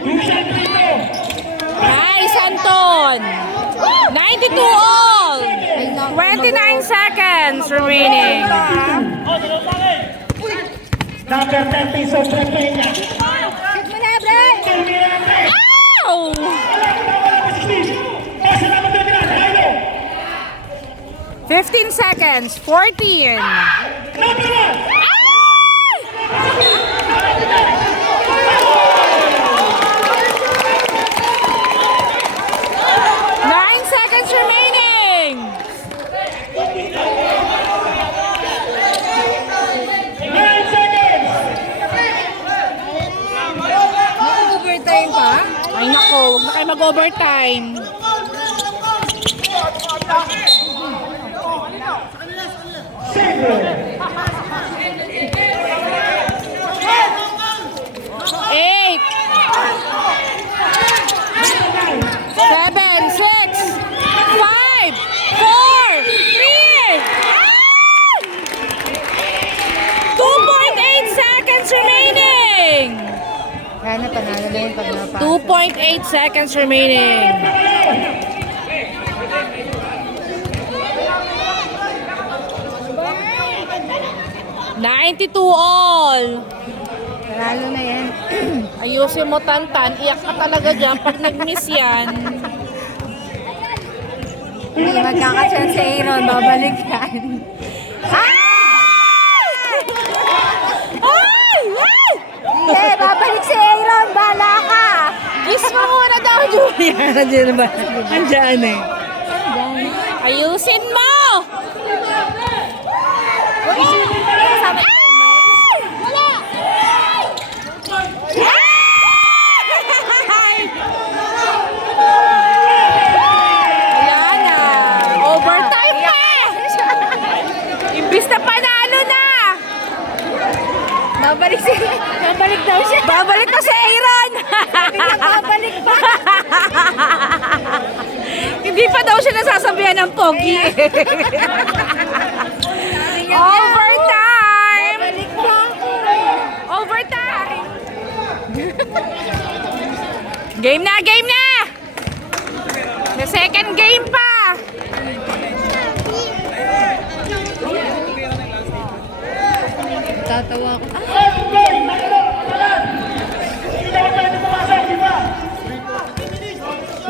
Lucian Trito. Nice, Anton! 92 all! 29 seconds remaining. Number 30, Sosre Peña. Shoot mo na, Bray! Tulmira Andre. Ow! Wala pa si Steve. Pasa naman doon nila. Railo. 15 seconds. 14. Number 1. Nine seconds remaining. 9 seconds. Overtime pa? Ay nako, huwag na kayo mag-overtime. Eight. 7, 6, 5, 4, 3, 2.8 seconds remaining. Kaya na, panalo na yun pag napasok. 2.8 seconds remaining. $92 all. Panalo na yan. Ayusin mo, Tantan. Iyak ka talaga dyan pag nag-miss yan. Hindi magkakachance si Aaron, babalik yan. Hindi, babalik si Aaron, bala ka. Kiss mo muna daw, Julia. Andiyan ba? Andiyan eh. Ayusin mo! Kasama yung Wala! Wala na. Overtime pa! Imbis na panalo na! babalik daw siya. Babalik pa si Aaron! Babalik pa. Hindi pa daw siya nasasabihan ng pogi. Overtime! Babalik pa. Overtime! Game na! Game na! The second game pa! Tatawa ko.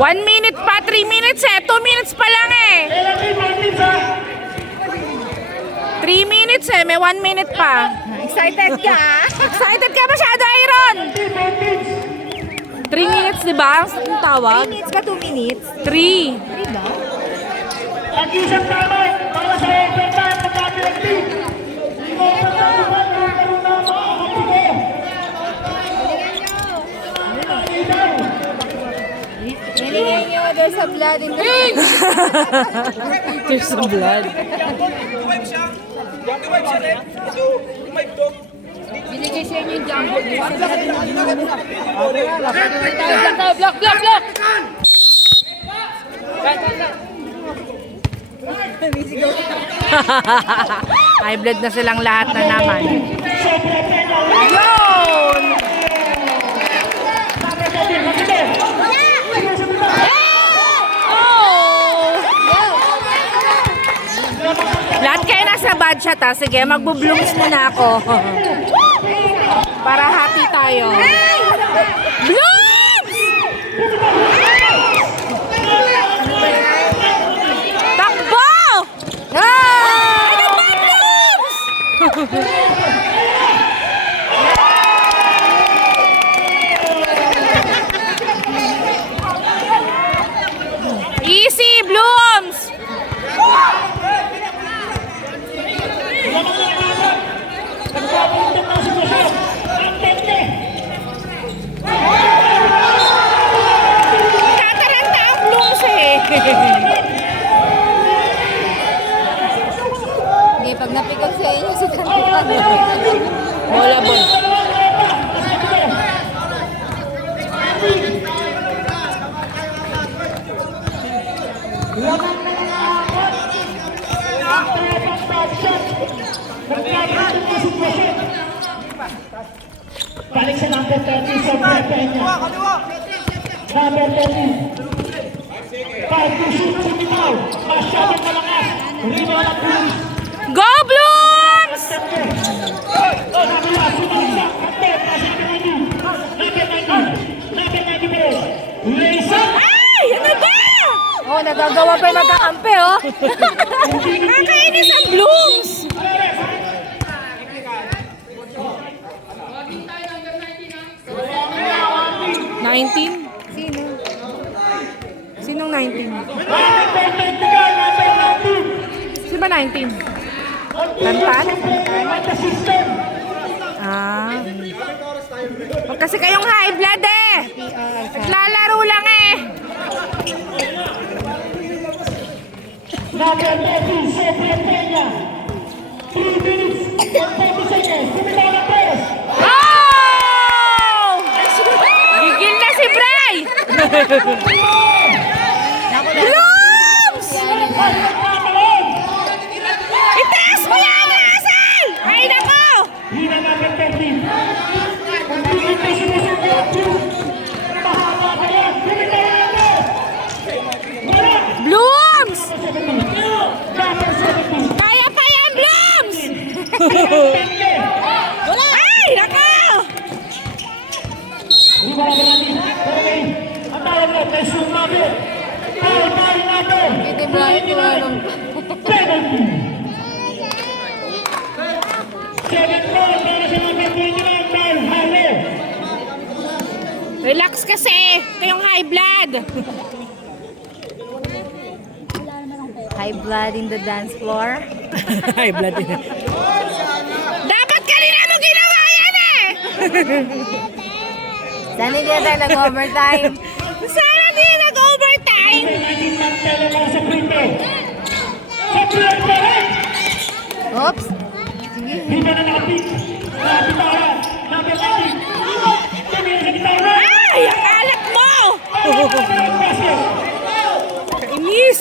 1 minute pa, 3 minutes eh. 2 minutes pa lang eh. 3 minutes eh, may 1 minute pa. Excited ka? Excited ka masyado, Aaron? 3 minutes, di ba? Ang tawag? 3 minutes ba? 2 minutes? 3. 3 ba? Ang isang tama para sa overtime pagkakilagti. Nilingay niyo, there's a blood in the... There's some blood. Binigay siya yung jumbo. Block! High blood na silang lahat na naman. Yun! Oh! Lahat kayo nasa bad shot ha. Sige, magbo-blooms muna ako. Para happy tayo. Blooms! Takbo! Ano ba, Blooms? Easy, Blooms! Tataranta ang Blooms eh. Hindi, pag napikot sa inyo si Tantikan. Bola, bola. Balik sa number 30, Sobrang Peña. Number 30. 5 to shoot, sumitaw. Masyadong malakas. Rebound ang pulis. Go, Blooms! Nakula, sumasak. Kapit, nasa number 90. Number 90. Number 90. Lace up. Ay! Ano ba? Oh, nagagawa pa yung magkakampi, oh. Nakakainis ang Blooms! Sino? Sinong 19? Number 20 ka, number 90. Sino ba 19? Tantan? The system. Ah. Huwag kasi kayong high blood eh. Naglalaro lang eh. Number 30, Sobrang Peña. 3 minutes and 30 seconds. Sumitaw na press. Oh! Gigil na si Bray! Blooms! Itaas mo yan, Asal! Ay, nako! Hina number 13. Kung tingin na sinusunod ang shoot. Mahaba ka yan. Sumitaw na press. Wala. Blooms! Number 17. Kaya pa yan, Blooms! Ay, nako! Hindi ba natin natin? Okay. Ang tawag mo, kay Sumabe. Foul natin. Brian, wala nang... Penalty. 7 ball para sa number 29, Carl Harle. Relax kasi. Ito yung high blood. High blood in the dance floor. High blood din. Dapat kanina mo ginawa yan eh! Sana hindi na tayo nag-overtime. Sana di nag-overtime! Penalty ng Telemark sa free throw. Sa free throw. Oops. Sige. Hindi na nakapit. Nakapitaran. Number 19. Tumingin sa gitara. Ay! Ang alat mo! Basket. Kainis!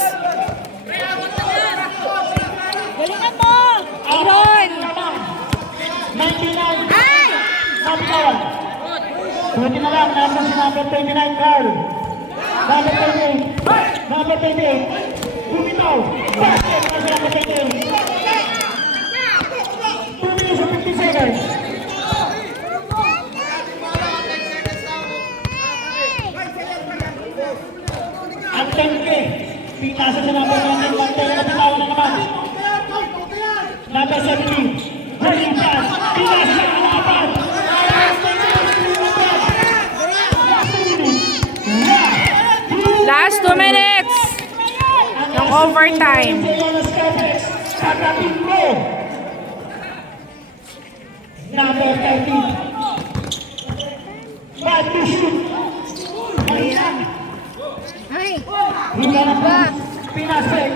Galingan mo! Aaron! 99. Ay! Napitawan. Pwede na lang. Nasa si number 29, Carl. Number 28. Number 28. Bumitaw. Basket para sa number 28. 2 minutes and 50 seconds. Ang 10K. Pinasa sa number 19. Mantela na bitawan na naman. Number 17. Holding pass. Pinasa sa kalaban. Last 2 minutes! Yung overtime. Number 13. Bad to shoot. Marian. Ay! Hindi na ba? Pinasek.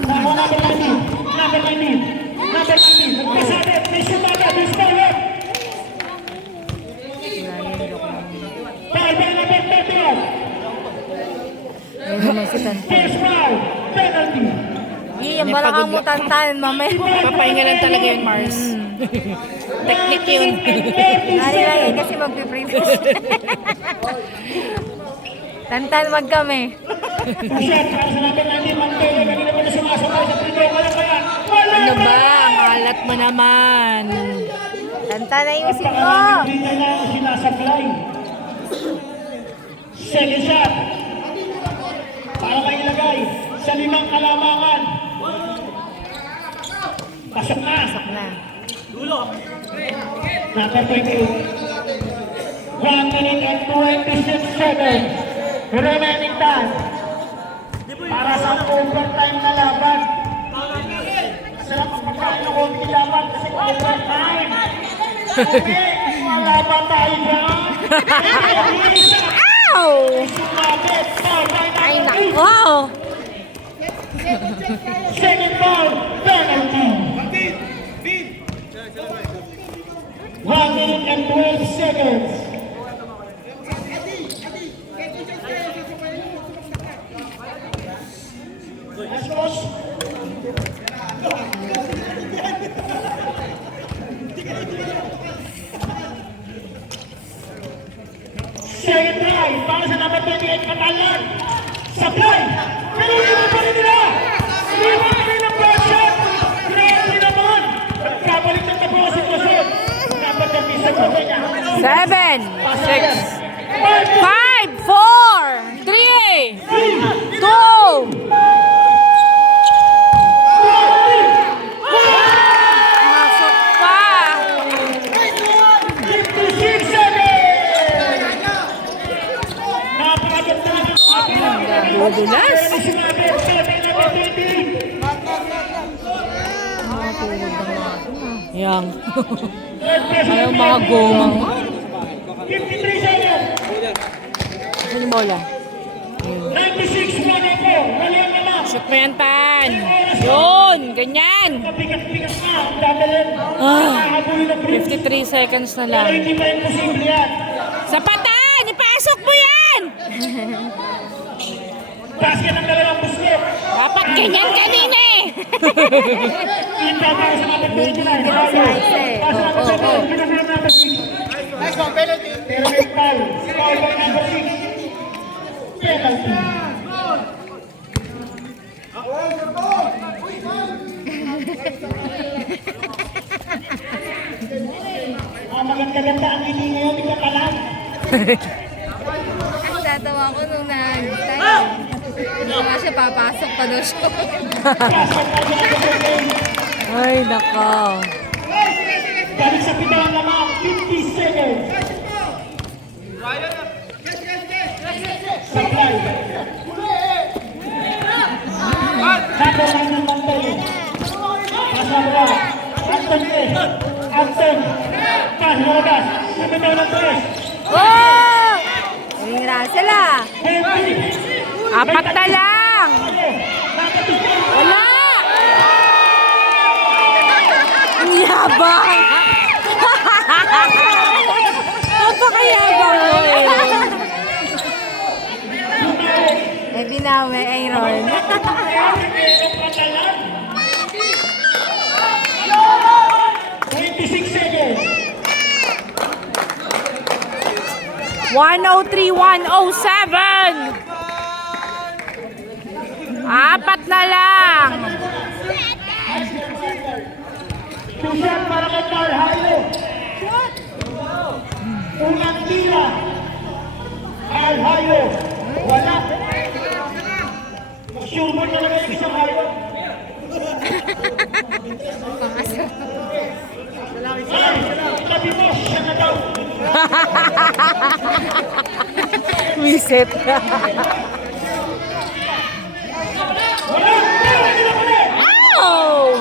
Nakuha number 19. Number 19. Number 19. Nagkasabi. May shoot agad. May score up. Foul by number 31. Ayun naman si Tantan. First foul. Penalty. Yung balakang mo Tantan, mamaya. Papahinga lang talaga yun, Mars. Technique yun. Nari lang yun kasi magpiprevious. Tantan, wag kami. Shot para sa number 19. Mantele. Kanina pa na sumasabay sa free throw. Wala kaya. Wala Ano kaya. ba? Ang alat mo naman. Tantan, ayusin mo. Hindi na lang sinasablay. Second shot. Para mailagay sa 5 kalamangan. Pasok na. Na. Number 28. 1 minute and 26 seconds. Remaining time. Para sa overtime na laban. Sarap ang pagkain ng konti laban kasi overtime. Okay, wala ba tayo dyan? Ow! Sumabit, foul by Ay, number 8. nako! Second foul, penalty. 1 minute and 12 seconds. Let's go. Second try, para sa number 28 Catalan. Supply! Pinulito pa rin nila! Liwan pa rin ang block shot! Grabe naman! Nagkabaliktad na po ang sitwasyon. Number 36 pa niya. 7, 6, 5, 4, 3, 2, pasok pa! 56 seconds! Napakaganda na ng ating Dudulas! sinabi ang 7 number 28. Yang. Ayaw mga gomang. 53 seconds! Ano yung bola? 96, 1 po. Walang naman. Shoot mo yan, Tan! Yun! Ganyan! Mabigat-bigat na ang dadalhin. Ah, Nakahabulin ng Bruce. 53 seconds na Pero lang. hindi pa imposible yan. Sa patan! Ipasok mo yan! Basket ang dalawang busket. Dapat ganyan kanina eh! Kita para sa number 29. Para sa number 7. Pinagulong number 6. Nice one, penalty. Pero may foul. Foul by number 6. Penalty. Ang maganda-ganda ang hindi ngayon, hindi ka palang. Ang tatawa ko nung nag-time. Hindi nga siya papasok pa daw siya. Ay, nako. Balik sa pitang lamang, 50 seconds. Supply. Sako lang ng Mantel. Masabra. Anton Tres. Anton. Pas, lumabas. Bumitaw ng Tres. Oh! Ayun na sila. Apat na lang. Wala! Ang yabang! Napakayabang mo eh. Eh, binawi, Aaron. 26 seconds. 103-107. Apat na lang. Tusan para kay Carl Hayo. Unang tira. Carl Hayo. Wala. Sure mo talaga yung isang Hayo. Ay, sabi mo, siya na daw. Wiset. Wala. Hindi na muli. Oh!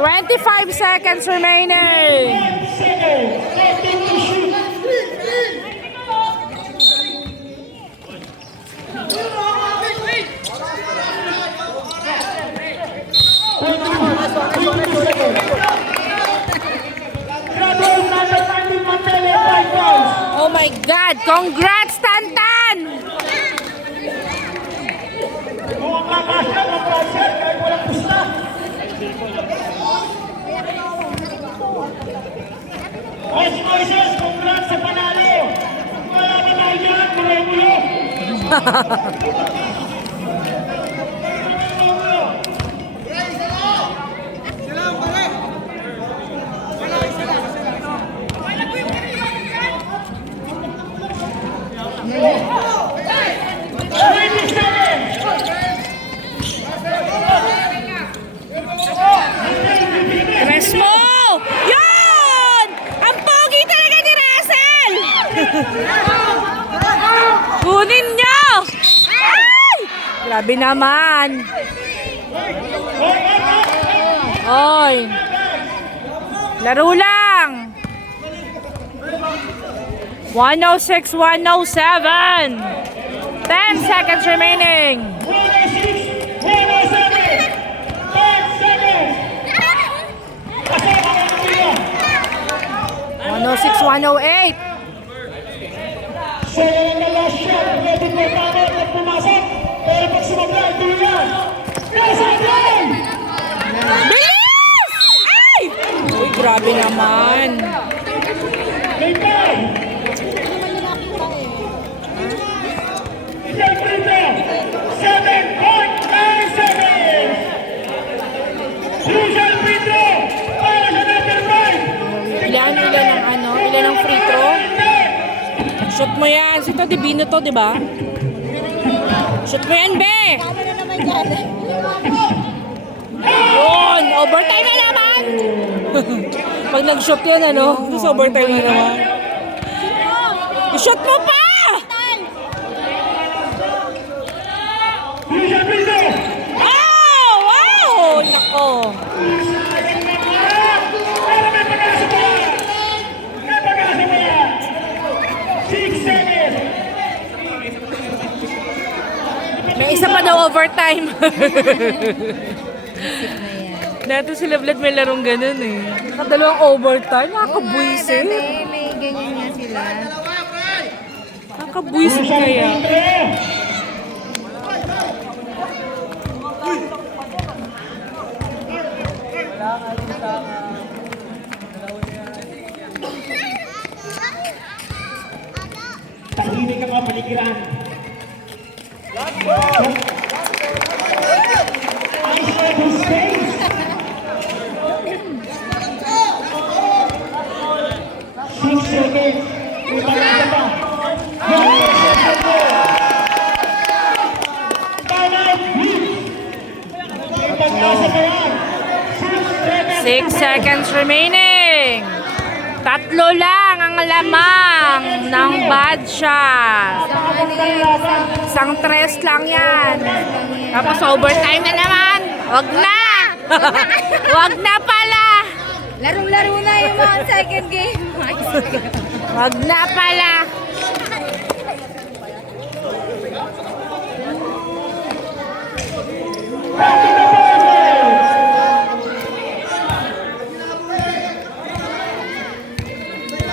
25 seconds remaining. Oh my God! Congrats, Tantan! Moises, congrats sa panalo! Wala na tayo dyan, mulo-mulo! Press mo! Yun! Ang pogi talaga ni Russell! Kunin niyo! Ay! Grabe naman! Oy! Laro lang! 106, 107! 10 seconds remaining! 106, 107, 10 seconds! 106, 108! Sa'yo lang na last shot, ready for tama at pumasok, pero pag sumabla, ito yan! Nasa plan! Bilis! Ay! Uy, grabe naman! May time! Isang prito, 7.9 seconds! Susan Prito, para sa number 5! Ilan ang ilan ang free throw? Shoot mo yan. Si Tito Divino to, di ba? Shoot mo yan, be! Yun! Overtime na naman! Pag nag-shoot yan, Tapos overtime na naman. I-shoot mo pa! Susan Prito! Oh! Wow! Nako! Para may pag-asa pa! May pag-asa pa! 6 seconds! May isa pa daw overtime. Dati sila Vlad may larong ganun eh. Nakadalawang overtime. Nakakabwisit. May ganyan nga sila. Nakakabwisit kaya. Tahimik ang mga paligiran. Ice level space. 6 seconds. Ibalik pa. 1 second mo. Time out, please. Ipag-asa pa yan. 6 seconds remaining. Tatlo lang ang lamang ng bad shot. Isang tres lang yan. Tapos overtime na naman. Wag na. Wag na pala. Larong-laro na yung mga second game. Wag na pala.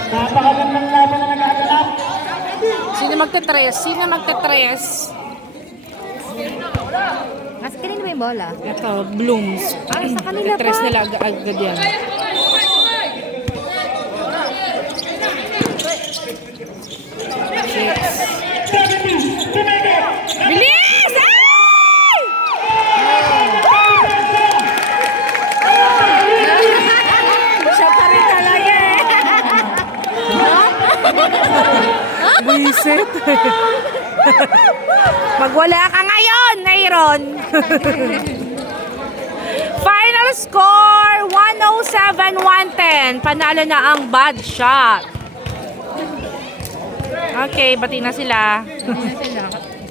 Napakagandang laban na nagaganap. Sino magte-tres? Sino magte-tres? Mas kanina ba yung bola? Ito, Blooms. Sa kanila pa. Tres nila agad yan. Bilis! Ay! Siya pa rin talaga eh. Buisit. Magwala ka ngayon, Nairon. Final score, 107-110. Panalo na ang bad shot. Okay, bati na sila.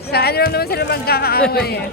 Sa ano lang naman sila magkakaaway eh.